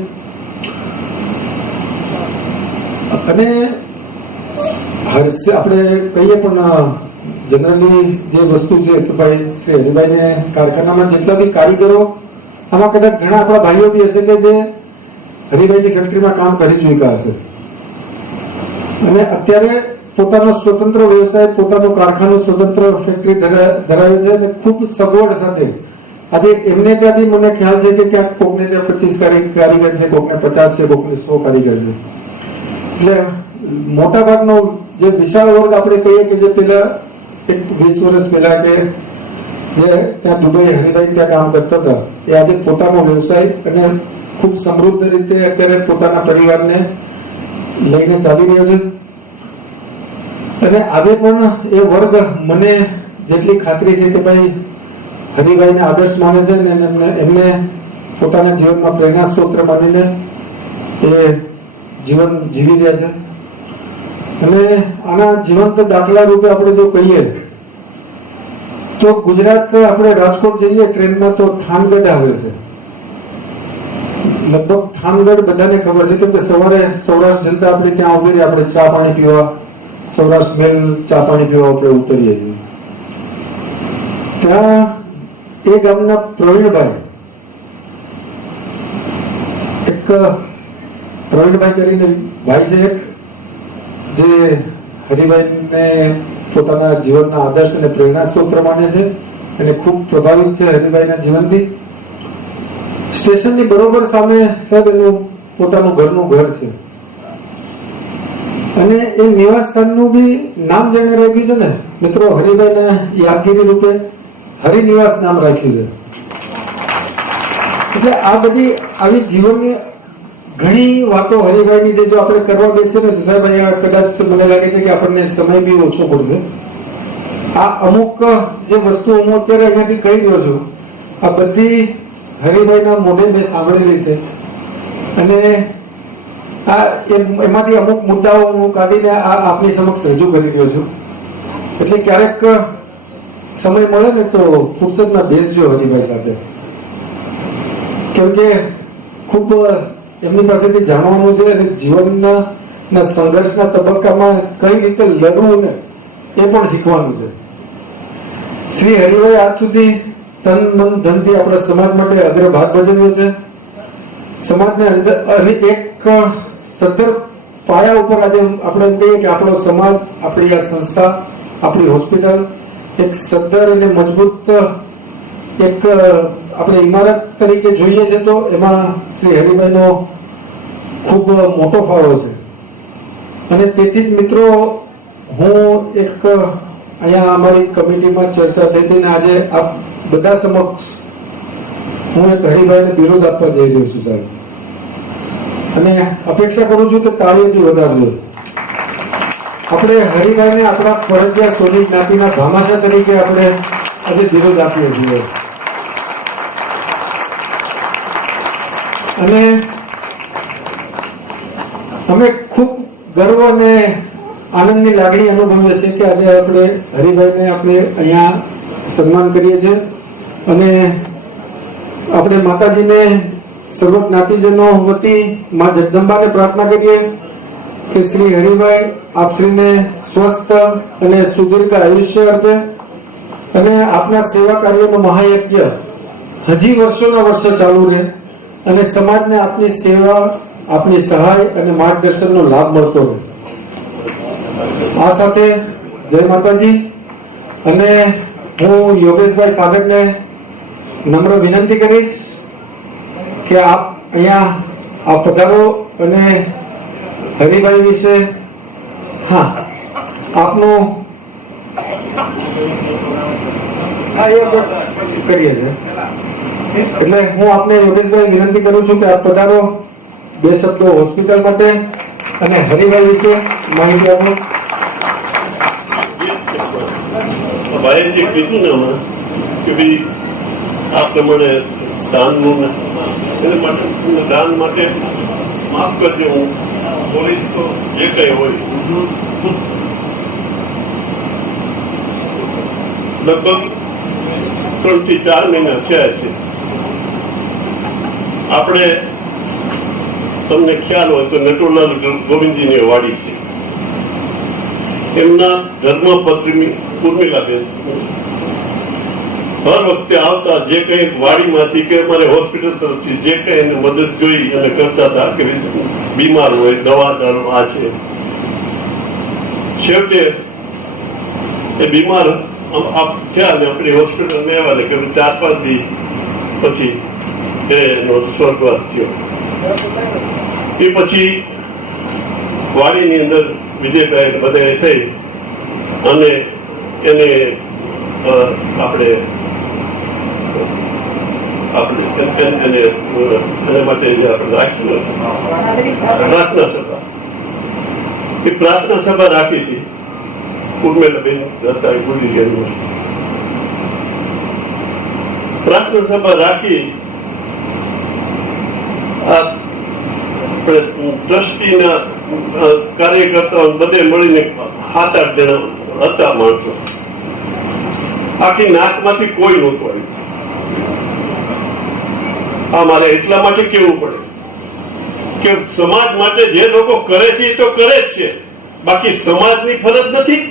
અને આપણે કહીએ પણ જનરલી જે વસ્તુ છે કે ભાઈ શ્રી હરિભાઈને કારખાનામાં જેટલા બી કારીગરો, આમાં કદાચ ઘણા આપણા ભાઈઓ બી હશે કે જે હરિભાઈની ફેક્ટરીમાં કામ કરી ચૂક્યા હશે અને અત્યારે પોતાનો સ્વતંત્ર વ્યવસાય, પોતાનો કારખાનું, સ્વતંત્ર ફેક્ટરી ધરાવે છે અને ખૂબ સગવડ સાથે. આજે એમને ત્યાં બી મને ખ્યાલ છે કે ક્યાંક કોકને ત્યાં 25 કારીગર છે, કોકને 50 છે, કોકને 100 કારીગર છે. એટલે મોટા ભાગનો જે વિશાળ વર્ગ આપણે કહીએ કે જે પેલા 20 વર્ષ પહેલા કે જે ત્યાં દુબઈ હરિભાઈ ત્યાં કામ કરતા હતા, એ આજે પોતાનો વ્યવસાય અને ખૂબ સમૃદ્ધ રીતે અત્યારે પોતાના પરિવારને લઈને ચાલી રહ્યો છે. અને આજે પણ એ વર્ગ મને જેટલી ખાતરી છે કે ભાઈ હરિભાઈને આદર્શ માને છે ને એમને પોતાના જીવનમાં પ્રેરણા સ્ત્રોત માનીને એ જીવન જીવી રહ્યા છે. અને આના જીવંત દાખલા રૂપે આપણે જો કહીએ તો ગુજરાત, આપણે રાજકોટ જઈએ ટ્રેનમાં તો થાનગઢ આવે છે. લગભગ થાનગઢ બધાને ખબર છે, કેમ કે સવારે સૌરાષ્ટ્ર જનતા આપણે ત્યાં ઉભી રહી, આપણે ચા પાણી પીવા, સૌરાષ્ટ્ર મેલ ચા પાણી પીવા આપણે ઉતરીએ છીએ. ત્યાં એ ગામના પ્રવીણભાઈ, એક પ્રવીણભાઈ કરીને ભાઈ છે એક, જે હરિભાઈને પોતાના જીવનના આદર્શ અને પ્રેરણા સ્ત્રોત માને છે અને ખૂબ પ્રભાવિત છે હરિભાઈના જીવનથી. સ્ટેશનની બરોબર સામે સાહેબ એનું પોતાનું ઘરનું ઘર છે અને એ નિવાસ સ્થાનનું બી નામ જેને રાખ્યું છે ને મિત્રો, હરિભાઈને યાદગીરી રૂપે હરિનિવાસ નામ રાખ્યું છે. એટલે આ બધી આવી જીવનની ઘણી વાતો હરિભાઈની છે, જો આપણે કરવા બેસીએ ને તો સાહેબ અહીંયા કદાચ મને લાગે છે કે આપણને સમય બી ઓછો પડશે. આ અમુક જે વસ્તુ હું અત્યારે અહીંયાથી કહી રહ્યો છું, આ બધી હરિભાઈના મોઢે મેં સાંભળેલી છે અને આ એમાંથી અમુક મુદ્દાઓ હું કાઢીને આપની સમક્ષ રજૂ કરી રહ્યો છું. એટલે ક્યારેક સમય મળે ને તો ફુરસદમાં બેસજો હરિભાઈ સાથે, કેમ કે ખૂબ એમની પાસેથી જાણવાનું છે અને જીવનના ના સંઘર્ષના તબક્કામાં કઈ રીતે લડવું ને એ પણ શીખવાનું છે. શ્રી હરિભાઈ આજ સુધી તન મન ધનથી આપણા સમાજ માટે અગ્રભાર ભજવ્યો છે. સમાજને અંદર અને એક સદ્ધર પાયા ઉપર આજે આપણે એમ કહીએ કે આપણો સમાજ, આપણી આ સંસ્થા, આપણી હોસ્પિટલ એક સદ્ધર અને મજબૂત એક આપણે ઇમારત તરીકે જોઈએ છે, તો એમાં શ્રી હરિભાઈનો ખૂબ મોટો ફાળો છે. અને તેથી જ મિત્રો, હું એક અહીંયા અમારી કમિટીમાં ચર્ચા થઈ હતી ને આજે આપ બધા સમક્ષ હું એક હરિભાઈને બિરુદ આપવા જઈ રહ્યો છું સાહેબ, અને અપેક્ષા કરું છું કે તાળીઓથી વધારજો. આપણે હરિભાઈને આપણા ફરજિયાત સોની જ્ઞાતિના ભામાશા તરીકે આપણે આજે બિરુદ આપીએ છીએ. અને અમે ખૂબ ગર્વ અને આનંદની લાગણી અનુભવીએ છીએ કે આજે આપણે હરિભાઈને આપણે અહીંયા સન્માન કરીએ છીએ. અને આપણે માતાજીને સર્વ જ્ઞાતિજનો વતી મા જગદંબાને પ્રાર્થના કરીએ કે શ્રી હરિભાઈ આપશ્રીને સ્વસ્થ અને સુદીર્ઘ આયુષ્ય આપે અને આપના સેવા કાર્યનો મહાયજ્ઞ હજી વર્ષોના વર્ષો ચાલુ રહે અને સમાજને આપની સેવા, આપની સહાય અને માર્ગદર્શનનો લાભ મળતો રહે. આ સાથે જય માતાજી. અને હું યોગેશભાઈ સાગરને નમ્ર વિનંતી કરીશ કે આપ અહીંયા આ પધારો અને હરિભાઈ વિશે આપનું કરીએ છીએ. એટલે હું આપને યોગેશભાઈ વિનંતી કરું છું કે આપ પધારો, બે શબ્દો હોસ્પિટલ માટે અને હરિભાઈ વિશે માહિતી આપો. ભાઈએ જે કીધું ને હમણાં કે ભાઈ આ પ્રમાણે દાનનું એને માટે દાન માટે માફ કરજો, હું બોલીશ તો જે કઈ હોય. લગભગ 3 થી 4 મહિના થયા છે. આપણે તમને ખ્યાલ હોય તો નટોલાલ ગોવિંદજીની વાડી છે, એમના ધર્મપત્ની ઉર્મિલાબેન હર વખતે આવતા, જે કઈ વાડીમાંથી કે અમારે હોસ્પિટલ તરફથી જે કઈ એને મદદ જોઈ અને કરતા હતા કે બીમાર હોય, દવા દારૂ આ છે. છેવટે એ બીમાર થયા ને આપણી હોસ્પિટલમાં આવ્યા ને કે 4-5 દિવસ પછી એનો સ્વર્ગવાસ થયો. એ પછી વાડીની અંદર વિજયભાઈ બધા થઈ અને એને આપણે એના માટે જે આપણે રાખ્યું પ્રાર્થના સભા, એ પ્રાર્થના સભા રાખી હતી. ઉર્મિલાબેન હતા ભૂલી ગયા. પ્રાર્થના સભા રાખી આ ટ્રસ્ટીના કાર્યકર્તાઓ બધે મળીને 7-8 જણા હતા માણસો. આખી નાતમાંથી કોઈ નહોતું આવ્યું. આ મારે એટલા માટે કેવું પડે કે સમાજ માટે જે લોકો કરે છે એ તો કરે જ છે, બાકી સમાજની ફરજ નથી.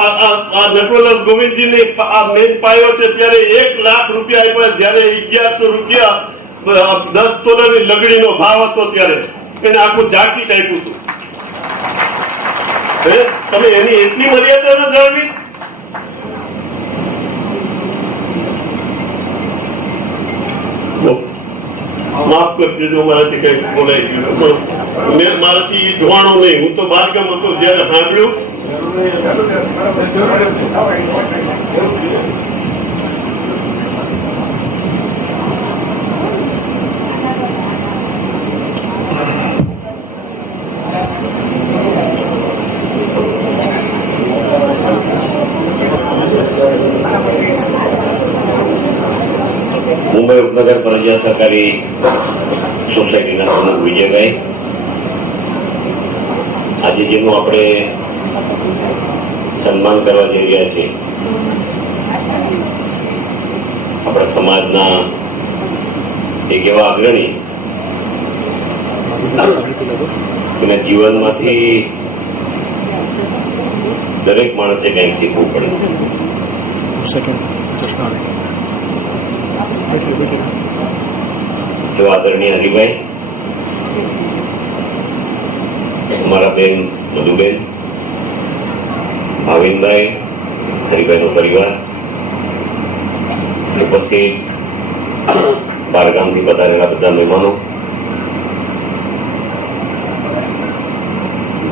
આ નટવરલાલ ગોવિંદજીને આ મેન પાયો છે ત્યારે 1 લાખ રૂપિયા આપ્યા, જયારે 1100 રૂપિયા 10 તોલાની લગડીનો ભાવ હતો ત્યારે એને આખું જાકીટ આપ્યું હતું. તમે એની એટલી મર્યાદા ન જાણવી. માફ કરજો મારાથી કઈ બોલાઈ ગયું. મારાથી ધોવાણો નહીં, હું તો બારગામ હતો જયારે સાંભળ્યું. મુંબઈ ઉપનગર પ્રજા સહકારી સોસાયટીના પ્રમુખ વિજયભાઈ, આજે જેનું આપણે સન્માન કરવા જઈ રહ્યા છીએ, આપણા સમાજના એક એવા અગ્રણી એના જીવનમાંથી દરેક માણસે કંઈક શીખવું પડે. એવા આદરણીય હરિભાઈ, અમારા બેન મધુબેન, ભાવિનભાઈ, હરિભાઈનો પરિવાર, ઉપસ્થિત બારગામથી પધારેલા બધા મહેમાનો,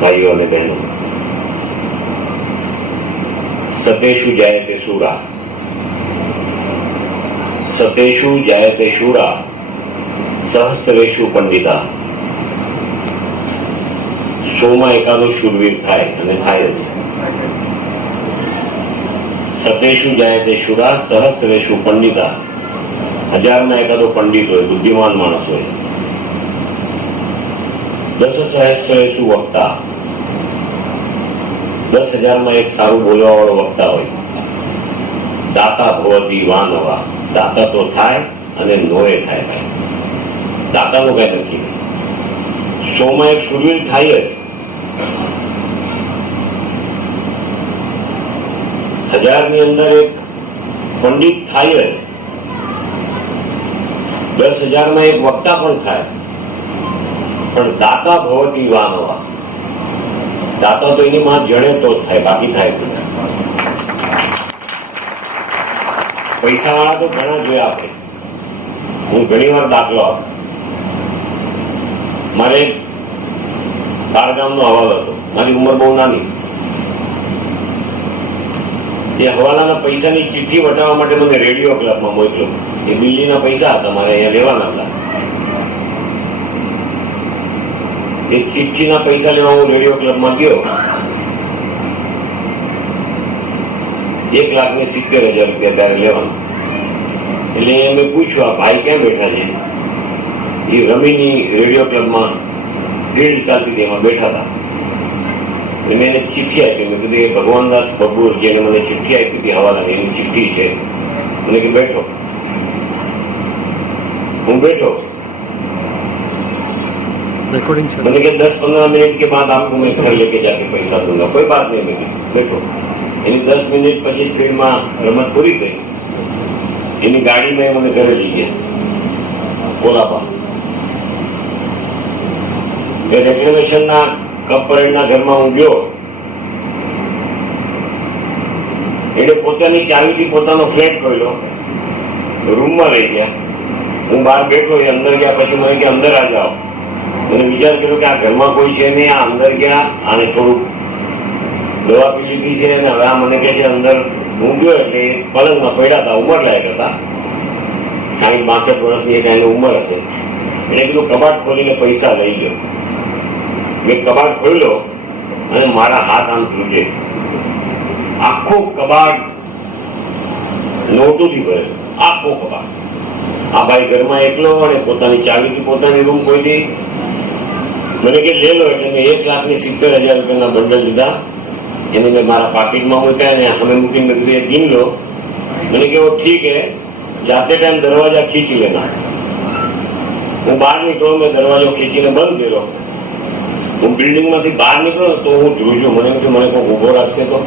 ભાઈઓ અને બહેનો, સતેષુ જાયતે શૂરા, સતેષુ જાયતે શૂરા, સહસ્ત્રેષુ પંડિતા. 100માં એકાદો શૂરવીર થાય અને થાય જ. સતેષુ જાયતે શૂરા, સહસ્ત્રેષુ પંડિતા. 1000માં એકાદો પંડિત હોય, બુદ્ધિમાન માણસ હોય. 10 સહસ્ત્રેષુ વક્તા. 10,000માં એક સારું બોલવા વાળો વક્તા હોય. દાતા ભવતી વાનવા. દાતા તો થાય અને નોએ થાય ભાઈ. દાતાનું કઈ નક્કી નહીં. 100માં એક શૂરવીર થાય જ. 1000ની અંદર એક પંડિત થાય જ. 10,000માં એક વક્તા પણ થાય. પણ દાતા ભવતી વાનવા. દાતા તો એની માં જણે તો જ થાય, બાકી થાય જ નહીં. પૈસા વાળા તો ઘણા જોયા આપણે. હું ઘણી વાર દાખલો આપું. મારે બારગામનો હવાલો હતો. મારી ઉંમર બહુ નાની. એ હવાલાના પૈસાની ચિઠ્ઠી વટાવવા માટે મને રેડિયો ક્લબમાં મોકલ્યો. એ દિલ્હીના પૈસા હતા, મારે અહીંયા લેવાના હતા. એ ચિઠ્ઠીના પૈસા લેવા હું રેડિયો ક્લબમાં ગયો. 1,70,000 રૂપિયા ત્યારે લેવાનું. એટલે મેં પૂછ્યું, આ ભાઈ ક્યાં બેઠા છે? એ રમીની રેડિયો ક્લબમાં ફિલ્ડ ચાલતી હતી, એમાં બેઠા હતા. મેં એને ચિઠ્ઠી આપી. મેં કીધું એ ભગવાનદાસ બબુર જેને મને ચિઠ્ઠી આપી હતી હવાલાની, એની ચિઠ્ઠી છે. મને કે બેઠો. હું બેઠો. मैंने कहा 10-15 मिनट के बाद आपको मैं घर लेके जाके पैसा दूंगा. कोई बात नहीं. मैं बैठो. એની 10 મિનિટ પછી ફિલ્ડમાં રમત પૂરી થઈ. એની ગાડીમાં મને ઘરે લઈ ગયા કોલાબા. એ રેક્લેમેશનના કપ પરેડના ઘરમાં હું ગયો. એને પોતાની ચાવીથી પોતાનો ફ્લેટ ખોલ્યો, રૂમમાં લઈ ગયા. હું બહાર બેઠો, એ અંદર ગયા. પછી મને કે અંદર આ જાઓ. મને વિચાર કર્યો કે આ ઘરમાં કોઈ છે નહીં. આ અંદર ગયા, આને થોડુંક દવા પી લીધી છે અને હવે આ મને કે છે અંદર. હું ગયો એટલે પલંગમાં પડ્યા હતા. ઉંમર લાયક હતા, 60-62 વર્ષની એક એની ઉંમર હશે. એને કીધું કબાટ ખોલીને પૈસા લઈ લો. મેં કબાટ ખોલ્યો અને મારા હાથ આમ તૂટે. આખો કબાટ નોટોથી ભરેલો, આખો કબાટ. આ ભાઈ ઘરમાં એકલો અને પોતાની ચાવીથી પોતાની રૂમ ખોલી. મને કે લે લો. એટલે મેં 1,70,000 રૂપિયાના બંડલ લીધા. એને મેં મારા પાકીટમાં મૂક્યા અને અમે મૂકીને મેં કીધું ગીન લો. મને કેવો ઠીક હે, જાતે ટાઈમ દરવાજા ખીંચી લેના. હું બહાર નીકળો. મેં દરવાજો ખીંચીને બંધ કર્યો. હું બિલ્ડિંગમાંથી બહાર નીકળ્યો તો હું ધ્રુજું. મને કોઈ ઉભો રાખશે તો.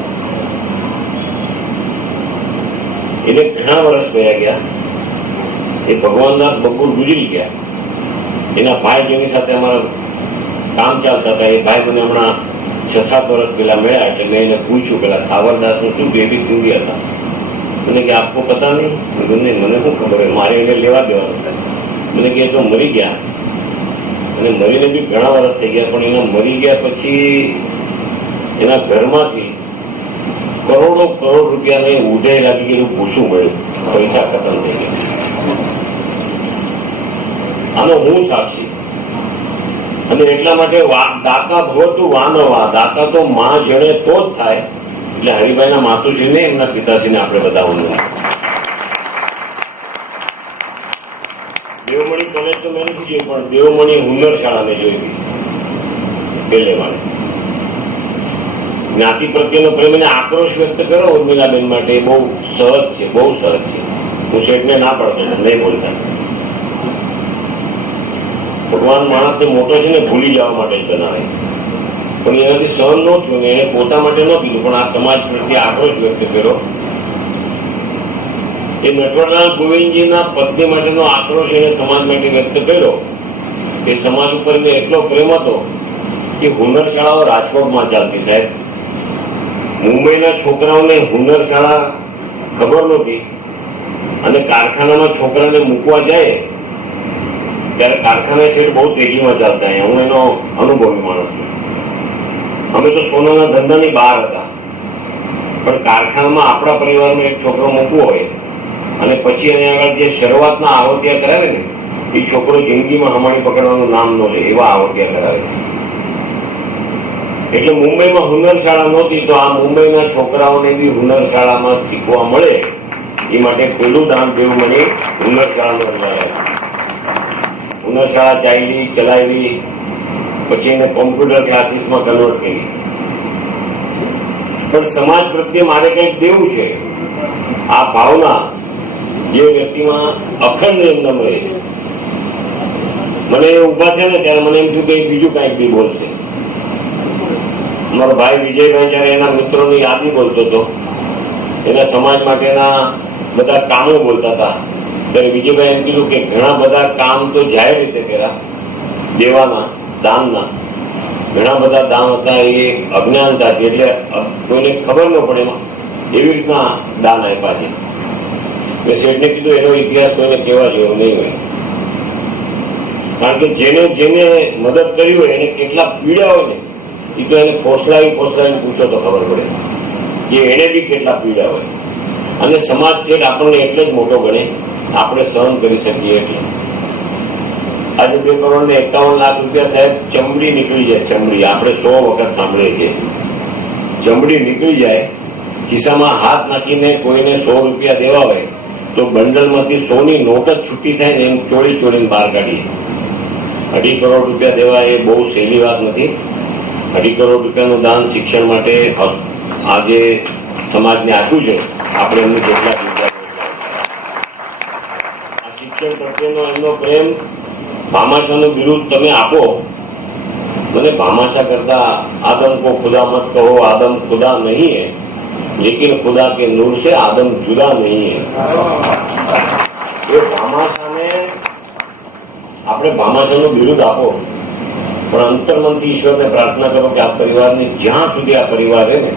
એને ઘણા વર્ષ થયા ગયા. એ ભગવાનદાસ બબુર ગુજરી ગયા. એના ભાઈ જેની સાથે અમારા કામ ચાલતા હતા, એ ભાઈ મને હમણાં 6-7 વર્ષ પહેલા મળ્યા. એટલે મેં એને પૂછ્યું પેલા થાવરદાસનું શું બેબી સિંધી હતા. મને કે આપકો પતા નહીં? મને શું ખબર હોય, મારે એને લેવા દેવાનું. મને કે તો મરી ગયા. અને મરીને બી ઘણા વર્ષ થઈ ગયા. પણ એના મરી ગયા પછી એના ઘરમાંથી કરોડો રૂપિયાને ઉધે લાગી ગયેલું ભૂસું મળ્યું. પૈસા ખતમ થઈ ગયા. આનો હું સાક્ષી. અને એટલા માટે દાતા ભવતું વાનવા. દાતા તો માં જણે તો જ થાય. એટલે હરિભાઈના માતુશ્રીને, એમના પિતાશ્રીને આપણે બધા વંદન. દેવમણી કોલેજ તો મેં નથી જોઈ, પણ દેવમણી હુન્નર શાળા મેં જોઈ હતી પેલે વાળે. જ્ઞાતિ પ્રત્યેનો પ્રેમ અને આક્રોશ વ્યક્ત કરો ઉર્મિલાબેન માટે એ બહુ સહજ છે, બહુ સહજ છે. હું શેઠને ના પડતો, નહીં બોલતા. ભગવાન માણસને મોટો છે ને ભૂલી જવા માટે જ બનાવે, પણ એનાથી સહન ન થયું ને એને પોતા માટે ન કીધું, પણ આ સમાજ પ્રત્યે આક્રોશ વ્યક્ત કર્યો. એ નટવરલાલ ગોવિંદજીના પત્ની માટેનો આક્રોશ એને સમાજ માટે વ્યક્ત કર્યો. એ સમાજ ઉપર એને એટલો પ્રેમ હતો કે હુનર શાળાઓ રાજકોટમાં ચાલતી. સાહેબ, મુંબઈના છોકરાઓને હુનર શાળા ખબર નહોતી, અને કારખાનામાં છોકરાને મૂકવા જાય ત્યારે કારખાના શેર બહુ તેજીમાં ચાલતા. અહીંયા હું એનો અનુભવી માણસ છું. અમે તો સોનાના ધંધાની બહાર હતા, પણ કારખાનામાં આપણા પરિવારનો એક છોકરો મૂકવો હોય અને પછી એને આગળ જે શરૂઆતના આવતિયા કરાવે ને, એ છોકરો જિંદગીમાં હમાણી પકડવાનું નામ ન લે એવા આવતિયા કરાવે છે. એટલે મુંબઈમાં હુનર શાળા નહોતી, તો આ મુંબઈના છોકરાઓને બી હુનર શાળામાં શીખવા મળે એ માટે પેલું દાન જેવું મને હુનર શાળાનું. હુનર શાળા ચાલી ચલાવી, પછી એને કોમ્પ્યુટર ક્લાસીસમાં કન્વર્ટ કરી. પણ સમાજ પ્રત્યે મારે કંઈક દેવું છે. આ ભાવના જે વ્યક્તિમાં અખંડ એમ રહે છે. મને ઉભા થયા ને ત્યારે મને એમ થયું કે બીજું કંઈક બી બોલશે. મારો ભાઈ વિજયભાઈ જયારે એના મિત્રોની યાદી બોલતો હતો, એના સમાજ માટેના બધા કામો બોલતા હતા, ત્યારે વિજયભાઈ એમ કીધું કે ઘણા બધા કામ તો જાહેર રીતે કર્યા, દેવાના, દાનના ઘણા બધા દાન હતા, એ અજ્ઞાનતા હતી, એટલે કોઈને ખબર ન પડે એવી રીતના દાન આપ્યા છે. મેં શેઠને કીધું એનો ઇતિહાસ કોઈને કહેવા જેવો નહીં હોય, કારણ કે જેને જેને મદદ કરી હોય એને કેટલા પીડા હોય ને એ તો એને ફોસલાવી પૂછો તો ખબર પડે કે એને બી કેટલા પીડા હોય. અને સમાજ છેક આપણને એટલે જ મોટો ગણે, આપણે સહન કરી શકીએ એટલે. આજે 2,51,00,000 રૂપિયા સાહેબ ચમડી નીકળી જાય. ચમડી આપણે 100 વખત સાંભળીએ છીએ. ચમડી નીકળી જાય, ખિસ્સામાં હાથ નાખીને કોઈને 100 રૂપિયા દેવા હોય તો બંડલમાંથી 100ની નોટ જ છૂટી થાય ને એમ ચોળીને બહાર કાઢીએ. 2.5 કરોડ રૂપિયા દેવા એ બહુ સહેલી વાત નથી. 2.5 કરોડ રૂપિયાનું દાન શિક્ષણ માટે આજે સમાજને આપ્યું છે. આપણે એમનું કેટલા આ શિક્ષણ પ્રત્યેનો એમનો પ્રેમ, ભામાશાનું બિરુદ તમે આપો. મને ભામાશા કરતા આદમ કો ખુદા મત કહો, આદમ ખુદા નહીં है लेकिन खुदा के नूर से आदम जुदा नहीं है. એ ભામાશાને આપણે ભામાશાનું બિરુદ આપો, પણ અંતરમનથી ઈશ્વરને પ્રાર્થના કરો કે આ પરિવારની જ્યાં સુધી આ પરિવાર રહે ને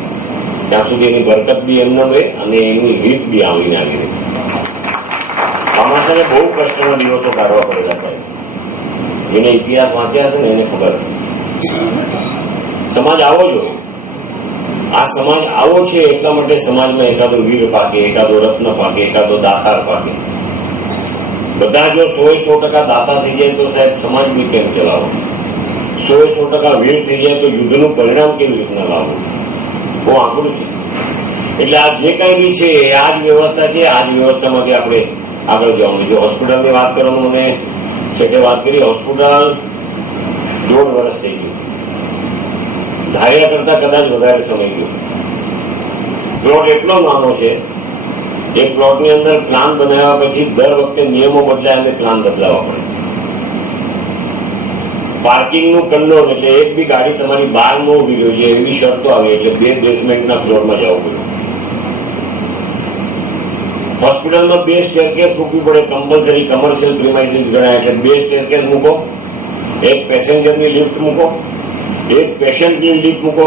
ત્યાં સુધી એની બરકત બી એમને રહે અને એની રીત બી આવીને આવી રહે. ભામાશાને બહુ કષ્ટના દિવસો કાઢવા પડેલા સાહેબ. જેને ઇતિહાસ વાંચ્યા છે ને એને ખબર છે. સમાજ આવો જોઈએ. આ સમાજ આવો છે એટલા માટે સમાજમાં એકાદો વીર પાકે, એકાદો રત્ન પાકે, એકાદો દાતાર પાકે. બધા જો 100% દાતા થઈ જાય તો સાહેબ સમાજ બી કેમ ચલાવો? 100% વીર થઈ જાય તો યુદ્ધનું પરિણામ કેવી રીતના લાવવું? બહુ આકરું છે. એટલે આ જે કઈ બી છે આ જ વ્યવસ્થા છે. આ જ વ્યવસ્થામાંથી આપણે આગળ જવાનું. જો હોસ્પિટલની વાત કરવાનું મને શેઠે વાત કરી, હોસ્પિટલ 1.5 વર્ષ થઈ ગયું. ધાર્યા કરતા કદાચ વધારે સમય ગયો. પ્લોટ એટલો નાનો છે, એ પ્લોટની અંદર પ્લાન બનાવ્યા પછી દર વખતે નિયમો બદલાય અને પ્લાન બદલાવા પડે. પાર્કિંગનું કંટ્રોલ એટલે એક બી ગાડી તમારી બહાર ન ઉભી રહી છે એવી શરતો આવી, એટલે 2 બેઝમેન્ટના ફ્લોરમાં જવું પડ્યું. હોસ્પિટલમાં 2 સ્ટેરકેસ મૂકવી પડે, કમ્પલસરી કમર્શિયલ પ્રિમાઇસીસ ગણાય, એટલે 2 સ્ટેરકેસ મૂકો, એક પેસેન્જરની લિફ્ટ મૂકો, એક પેશન્ટની લિફ્ટ મૂકો,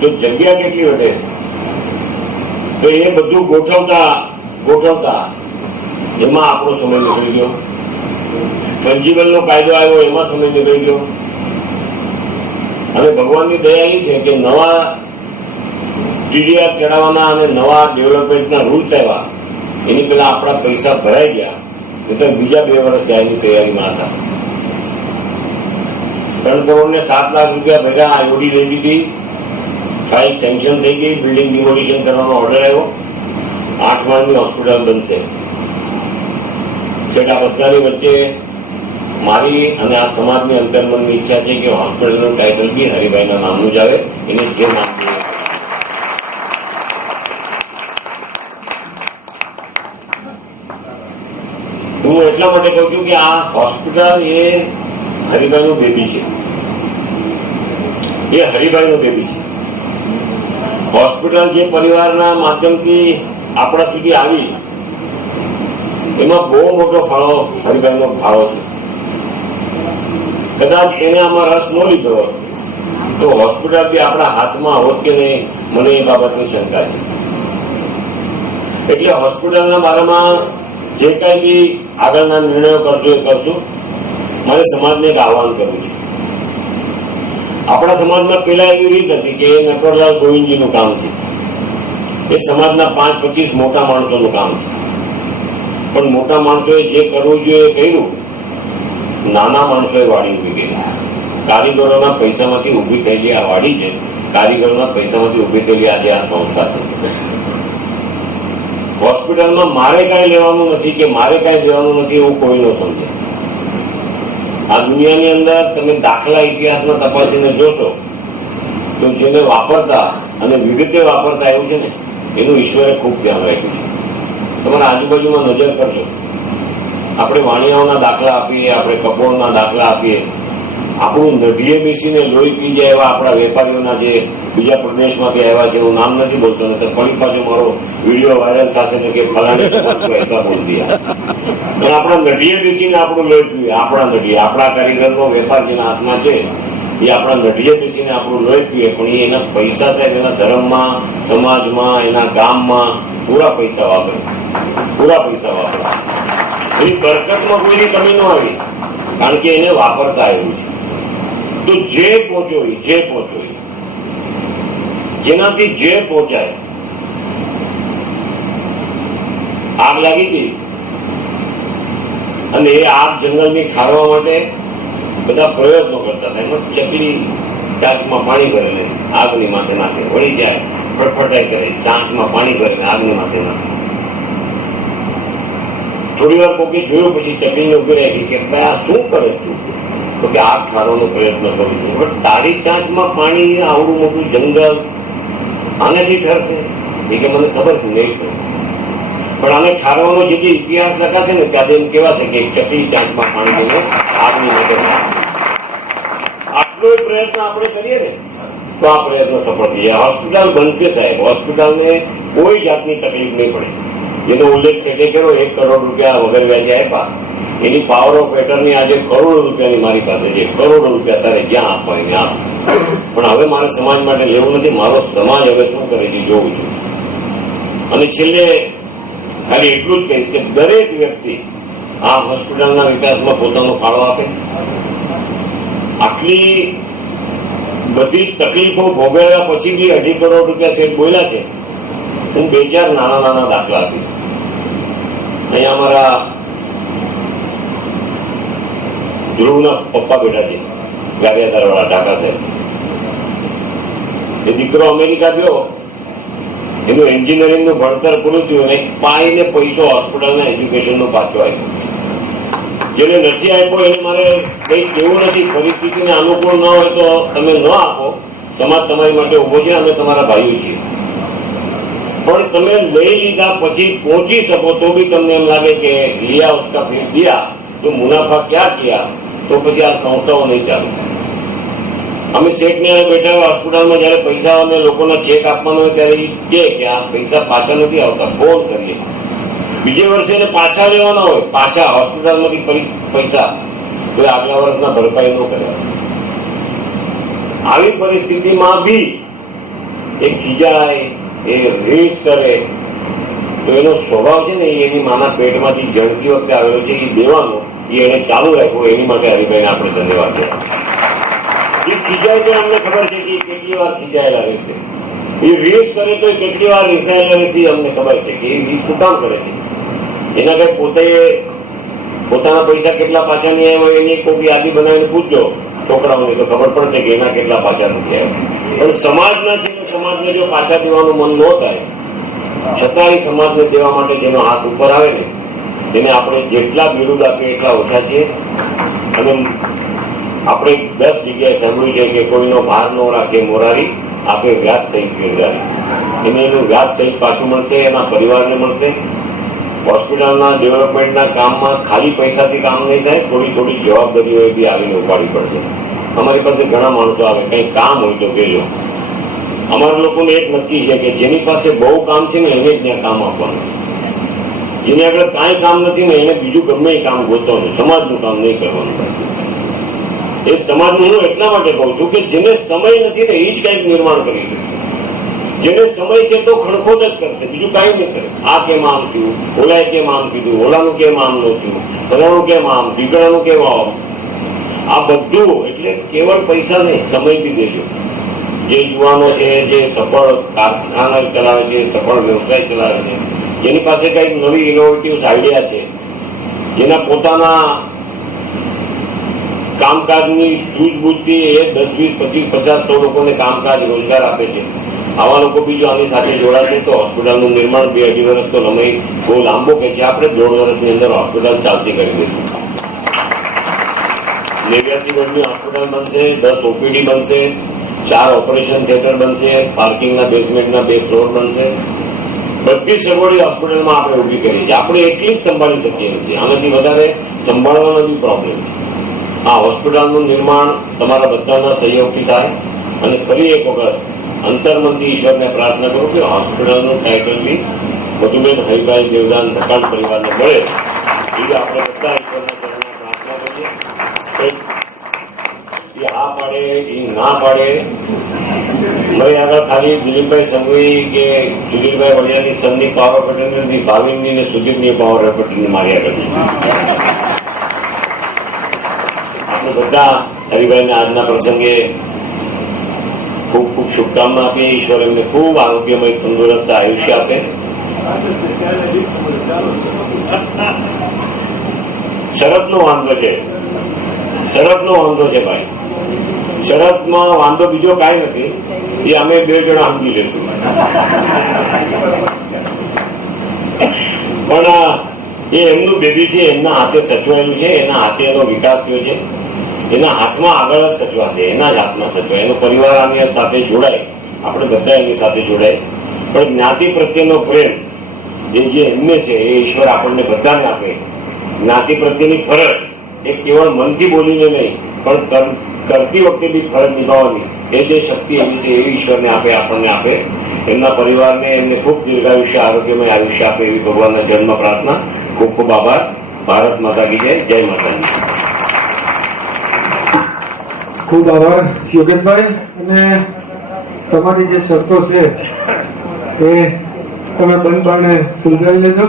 તો જગ્યા કેટલી વધે? તો એ બધું ગોઠવતા એમાં આપણો સમય નીકળી ગયો. પંજીબલનો કાયદો આવ્યો એમાં સમય નીકળી ગયો. અને ભગવાનની દયા એ છે કે નવા ટીડીઆર ચડાવવાના અને નવા ડેવલપમેન્ટના રૂલ્સ આવ્યા એની પહેલા આપણા પૈસા ભરાઈ ગયા, એટલે બીજા 2 વર્ષ જાય એની તૈયારીમાં હતા. 3 કરોડ ને 7 લાખ રૂપિયા ભેગા આયોડી લઈ દીધી, ફાઇલ સેન્કશન થઈ ગઈ, બિલ્ડિંગ ડિમોલિશન કરવાનો ઓર્ડર આવ્યો. 8 માળની હોસ્પિટલ બનશે. સેટા બધાની વચ્ચે મારી અને આ સમાજની અંતર્મનની ઈચ્છા છે કે હોસ્પિટલનું ટાઇટલ બી હરિભાઈના નામનું જ આવે, એને જે નામ હું એટલા માટે કહું છું કે આ હોસ્પિટલ એ હરિભાઈનું બેબી છે. એ હરિભાઈનું બેબી છે. હોસ્પિટલ જે પરિવારના માધ્યમથી આપણા સુધી આવી, એમાં બહુ મોટો ફાળો હરિભાઈનો ફાળો છે. કદાચ એને આમાં રસ ન લીધો હોત તો હોસ્પિટલ બી આપણા હાથમાં હોત કે નહીં, મને એ બાબતની શંકા છે. એટલે હોસ્પિટલના બારામાં જે કાંઈ બી આગળના નિર્ણયો કરશો એ કરશું. મારે સમાજને એક આહવાન કરવું છે. આપણા સમાજમાં પેલા એવી રીત હતી કે એ નટવરલાલ ગોવિંદજીનું કામ છે, એ સમાજના 5-25 મોટા માણસોનું કામ છે. પણ મોટા માણસોએ જે કરવું જોઈએ એ કર્યું, નાના માણસોએ વાડી ઉભી કરી. કારીગરોના પૈસામાંથી ઉભી થયેલી આ વાડી છે, કારીગરોના પૈસામાંથી ઉભી થયેલી આજે આ સંસ્થા છે. હોસ્પિટલમાં મારે કાંઈ લેવાનું નથી કે મારે કાંઈ દેવાનું નથી એવું કોઈ ન સમજે. આ દુનિયાની અંદર તમે દાખલા ઇતિહાસમાં તપાસીને જોશો તો જેને વાપરતા અને વિગતે વાપરતા એવું છે ને, એનું ઈશ્વરે ખૂબ ધ્યાન રાખ્યું છે. તમારા આજુબાજુમાં નજર કરજો. આપણે વાણિયાઓના દાખલા આપીએ, આપણે કપોળના દાખલા આપીએ, આપણું નઢીએ બેસીને લોહી પી જાય એવા આપણા વેપારીઓના જે બીજા પ્રદેશમાંથી આવ્યા છે, હું નામ નથી બોલતો, ને તો ફરી પાછો મારો વિડીયો વાયરલ થશે ને કે ફલાણી પૈસા બોલ દિયા. પણ આપણા નઢીએ બેસીને આપણું લોહી પીએ, આપણા નઢીએ, આપણા કારીગરનો વેપાર જેના હાથમાં છે એ આપણા નઢીએ બેસીને આપણું લોહી પીએ, પણ એ એના પૈસા સાહેબ એના ધર્મમાં, સમાજમાં, એના ગામમાં પૂરા પૈસા વાપરે, પૂરા પૈસા વાપરે. એની બરકતમાં કોઈની કમી ન આવી, કારણ કે એને વાપરતા આવ્યું છે. તો જે પહોંચો જેનાથી જે પહોંચાય. આગ લાગી હતી અને એ આગ જંગલની ઠારવા માટે બધા પ્રયત્નો કરતા હતા. એમાં ચકલી ચાંચમાં પાણી ભરીને આગની માથે નાખે, વળી જાય, ફટફટાઈ કરે, ચાંચમાં પાણી ભરીને આગની માથે નાખે. થોડી વાર કોકે જોયું, પછી ચકલીને ઉભી રાખી કે ભાઈ આ શું કરે તું? તો કે આગ ઠારવાનો પ્રયત્ન કરું છું. પણ તારી ચાંચમાં પાણી, આવડું મોટું જંગલ, આનાથી ઠરશે? એ કે મને ખબર છે નહીં ઠરે. પણ આને ઠારવાનો જે ઇતિહાસ લખાશે ને ત્યારે એમ કહેવાશે કે ચકલી ચાંચમાં પાણી લઈને આગની માટે. આટલો પ્રયત્ન આપણે કરીએ ને તો આ પ્રયત્ન સફળ થઈ જાય. હોસ્પિટલ બનશે સાહેબ, હોસ્પિટલને કોઈ જાતની તકલીફ નહીં પડે. જેનો ઉલ્લેખ છે કે કર્યો, 1 કરોડ રૂપિયા વગર વ્યાજે આપ્યા. એની પાવર ઓફ એટર્ની આજે કરોડો રૂપિયાની મારી પાસે છે. કરોડો રૂપિયા તારે જ્યાં આપવા એને આપ. પણ હવે મારે સમાજ માટે લેવું નથી. મારો સમાજ હવે શું કરે છે જોવું છું. અને છેલ્લે ખાલી એટલું જ કહીશ કે દરેક વ્યક્તિ આ હોસ્પિટલના વિકાસમાં પોતાનો ફાળો આપે. આટલી બધી તકલીફો ભોગવ્યા પછી બી 2.5 કરોડ રૂપિયા શેઠ બોલ્યા છે. હું 2-4 નાના દાખલા આપીશ. અહીંયા અમારા ધ્રુવના પપ્પા બેઠા છે, ગારિયાદારવાળા ઢાકા સાહેબ. એ દીકરો અમેરિકા ગયો, એનું એન્જિનિયરિંગનું ભણતર પૂરું થયું અને પાઈને પૈસો હોસ્પિટલના એજ્યુકેશનનો પાછો આવ્યો. જેને નથી આપ્યો એને મારે કંઈ કેવું નથી. પરિસ્થિતિને અનુકૂળ ન હોય તો તમે ન આપો. સમાજ તમારી માટે ઉભો છે, અમે તમારા ભાઈઓ છીએ. પણ તમે લઈ લીધા પછી પહોંચી શકો તો બી તમને એમ લાગે કે લિયા ઉસકા ફિર દિયા તો મુનાફા ક્યાં કિયા, તો પછી આ સંસ્થાઓ નહીં ચાલે. અમે શેઠને બેઠા હોસ્પિટલમાં જયારે પૈસા અને લોકોના ચેક આપવાનો હોય ત્યારે કે આ પૈસા પાછા નથી આવતા, ફોન કરીએ. બીજે વર્ષે એને પાછા લેવાના હોય, પાછા હોસ્પિટલમાંથી પૈસા, તો આગલા વર્ષના ભરપાઈ ન કર્યા. આવી પરિસ્થિતિમાં બી એ ખીજાય, એ રીસ કરે, તો એનો સ્વભાવ છે ને એની માના પેટમાંથી જણતી વખતે આવેલો છે એ દેવાનો, એ એને ચાલુ રાખ્યો. એની માટે હરિભાઈને આપણે ધન્યવાદ કહેવાય. એ ખીજાય તો અમને ખબર છે કે કેટલી વાર ખીજાયેલા રહેશે. એ રીસ કરે તો કેટલી વાર રીસાયેલા રહેશે અમને ખબર છે કે એ રીસ શું કામ કરે છે. એના કઈ પોતે પોતાના પૈસા કેટલા પાછા નહીં આવ્યા એની કોઈ યાદી બનાવીને પૂછજો છોકરાઓને, તો ખબર પડશે કે એના કેટલા પાછા નથી આવ્યા. પણ સમાજના છે, સમાજને જો પાછા દેવાનું મન ન થાય છતાં સમાજને દેવા માટે જેનો હાથ ઉપર આવે ને એને આપણે જેટલા વિરુદ્ધ આપીએ એટલા ઓછા છીએ. અને આપણે 10 જગ્યાએ સાંભળ્યું છે કે કોઈનો ભાર ન રાખે મોરારી, આપે વ્યાજ સહિત યોજારી. એને એનું વ્યાજ સહિત પાછું મળશે, એના પરિવારને મળશે. હોસ્પિટલના ડેવલપમેન્ટના કામમાં ખાલી પૈસાથી કામ નહીં થાય, થોડી થોડી જવાબદારીઓ એ બી આવીને ઉપાડવી પડશે. અમારી પાસે ઘણા માણસો આવે, કંઈ કામ હોય તો કહેજો. અમારા લોકોને એક નક્કી છે કે જેની પાસે બહુ કામ છે ને એને જ ત્યાં કામ આપવાનું. જેને આગળ કાંઈ કામ નથી ને એને બીજું ગમે એ કામ ગોતવાનું, સમાજનું કામ નહીં કરવાનું. એ સમાજનું હું એટલા માટે કહું છું કે જેને સમય નથી ને એ જ કંઈક નિર્માણ કરી શકશે. જેને સમય છે તો ખણખોદ જ કરશે, બીજું કાંઈ નહીં કરે. આ કેમ આમ થયું, ઓલાએ કેમ આમ કીધું, ઓલાનું કેમ આમ નહોતું, ફલાણું કેમ આમ, ઢીકણાનું કેમ આમ. આ બધું એટલે કેવળ પૈસા નહીં, સમય બી દેજો. જે યુવાનો છે, જે સફળ કારખાના ચલાવે છે, સફળ વ્યવસાય ચલાવે છે, જેની પાસે કંઈક નવી ઇનોવેટિવ આઈડિયા છે, જેના પોતાના કામકાજની સૂઝબૂઝથી એ 10, 20, 25, 50, 100 લોકોને કામકાજ રોજગાર આપે છે. આવા લોકો બીજો આની સાથે જોડાશે તો હોસ્પિટલનું નિર્માણ 2-2.5 વર્ષ તો લંબાઈ બહુ લાંબો કે છે. આપણે 1.5 વર્ષની અંદર હોસ્પિટલ ચાલતી કરી દઈશું. 89 બેડની હોસ્પિટલ બનશે, 10 ઓપીડી બનશે, 4 ઓપરેશન થિયેટર બનશે, પાર્કિંગના બેઝમેન્ટના 2 ફ્લોર બનશે. બધી સગવડી હોસ્પિટલમાં આપણે ઊભી કરી છે. આપણે એટલી જ સંભાળી શકીએ નથી, આનાથી વધારે સંભાળવાનો બી પ્રોબ્લેમ. આ હોસ્પિટલનું નિર્માણ તમારા બધાના સહયોગથી થાય. અને ફરી એક વખત અંતરમનથી ઈશ્વરને પ્રાર્થના કરું કે હોસ્પિટલનું ટાઇટલ બી મધુબેન હરિભાઈ દેવદાન ધકાણ પરિવારને મળે. એ આપણે બધા ઈશ્વરના ચરણમાં પ્રાર્થના કરીએ. એ હા પાડે, એ ના પાડે. મારી આગળ ખાલી દિલીપભાઈ સંઘવી કે સુધીરભાઈ વડિયાની સનની પાવર ઓફ એટર્ની, ભાવિનની ને સુધીરની પાવર ઓફ એટર્ની મારી આગળ છે. આપણે બધા હરિભાઈને આજના પ્રસંગે ખૂબ ખૂબ શુભકામના આપીએ. ઈશ્વર એમને ખૂબ આરોગ્યમય તંદુરસ્ત આયુષ્ય આપે. શરતનો વાંધો છે, શરતનો વાંધો છે ભાઈ. શરતમાં વાંધો બીજો કાંઈ નથી, એ અમે 2 જણા સમજી લેશું. પણ એ એમનું બેબી છે, એમના હાથે સચવાયેલું છે, એના હાથે એનો વિકાસ થયો છે, એના હાથમાં આગળ જ સચવાશે, એના જ હાથમાં સચવાય. એનો પરિવાર આની સાથે જોડાય, આપણે બધા એની સાથે જોડાય. પણ જ્ઞાતિ પ્રત્યેનો પ્રેમ જે એમને છે એ ઈશ્વર આપણને બધાને આપે. જ્ઞાતિ પ્રત્યેની ફરજ એ કેવળ મનથી બોલીને નહીં પણ કરતી વખતે બી ફરજ નિભાવવાની એ જે શક્તિ એવી છે એવી ઈશ્વરને આપે, આપણને આપે. એમના પરિવારને એમને ખૂબ દીર્ઘાયુષ્ય, આરોગ્યમય આયુષ્ય આપે એવી ભગવાનના જન્મ પ્રાર્થના. ખૂબ ખૂબ આભાર. ભારત માતા કી જય. જય માતાજી. ખૂબ આભાર યોગેશભાઈ. અને તમારી જે શરતો છે એ તમે બંધ સુલઝાવી લેજો.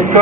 એક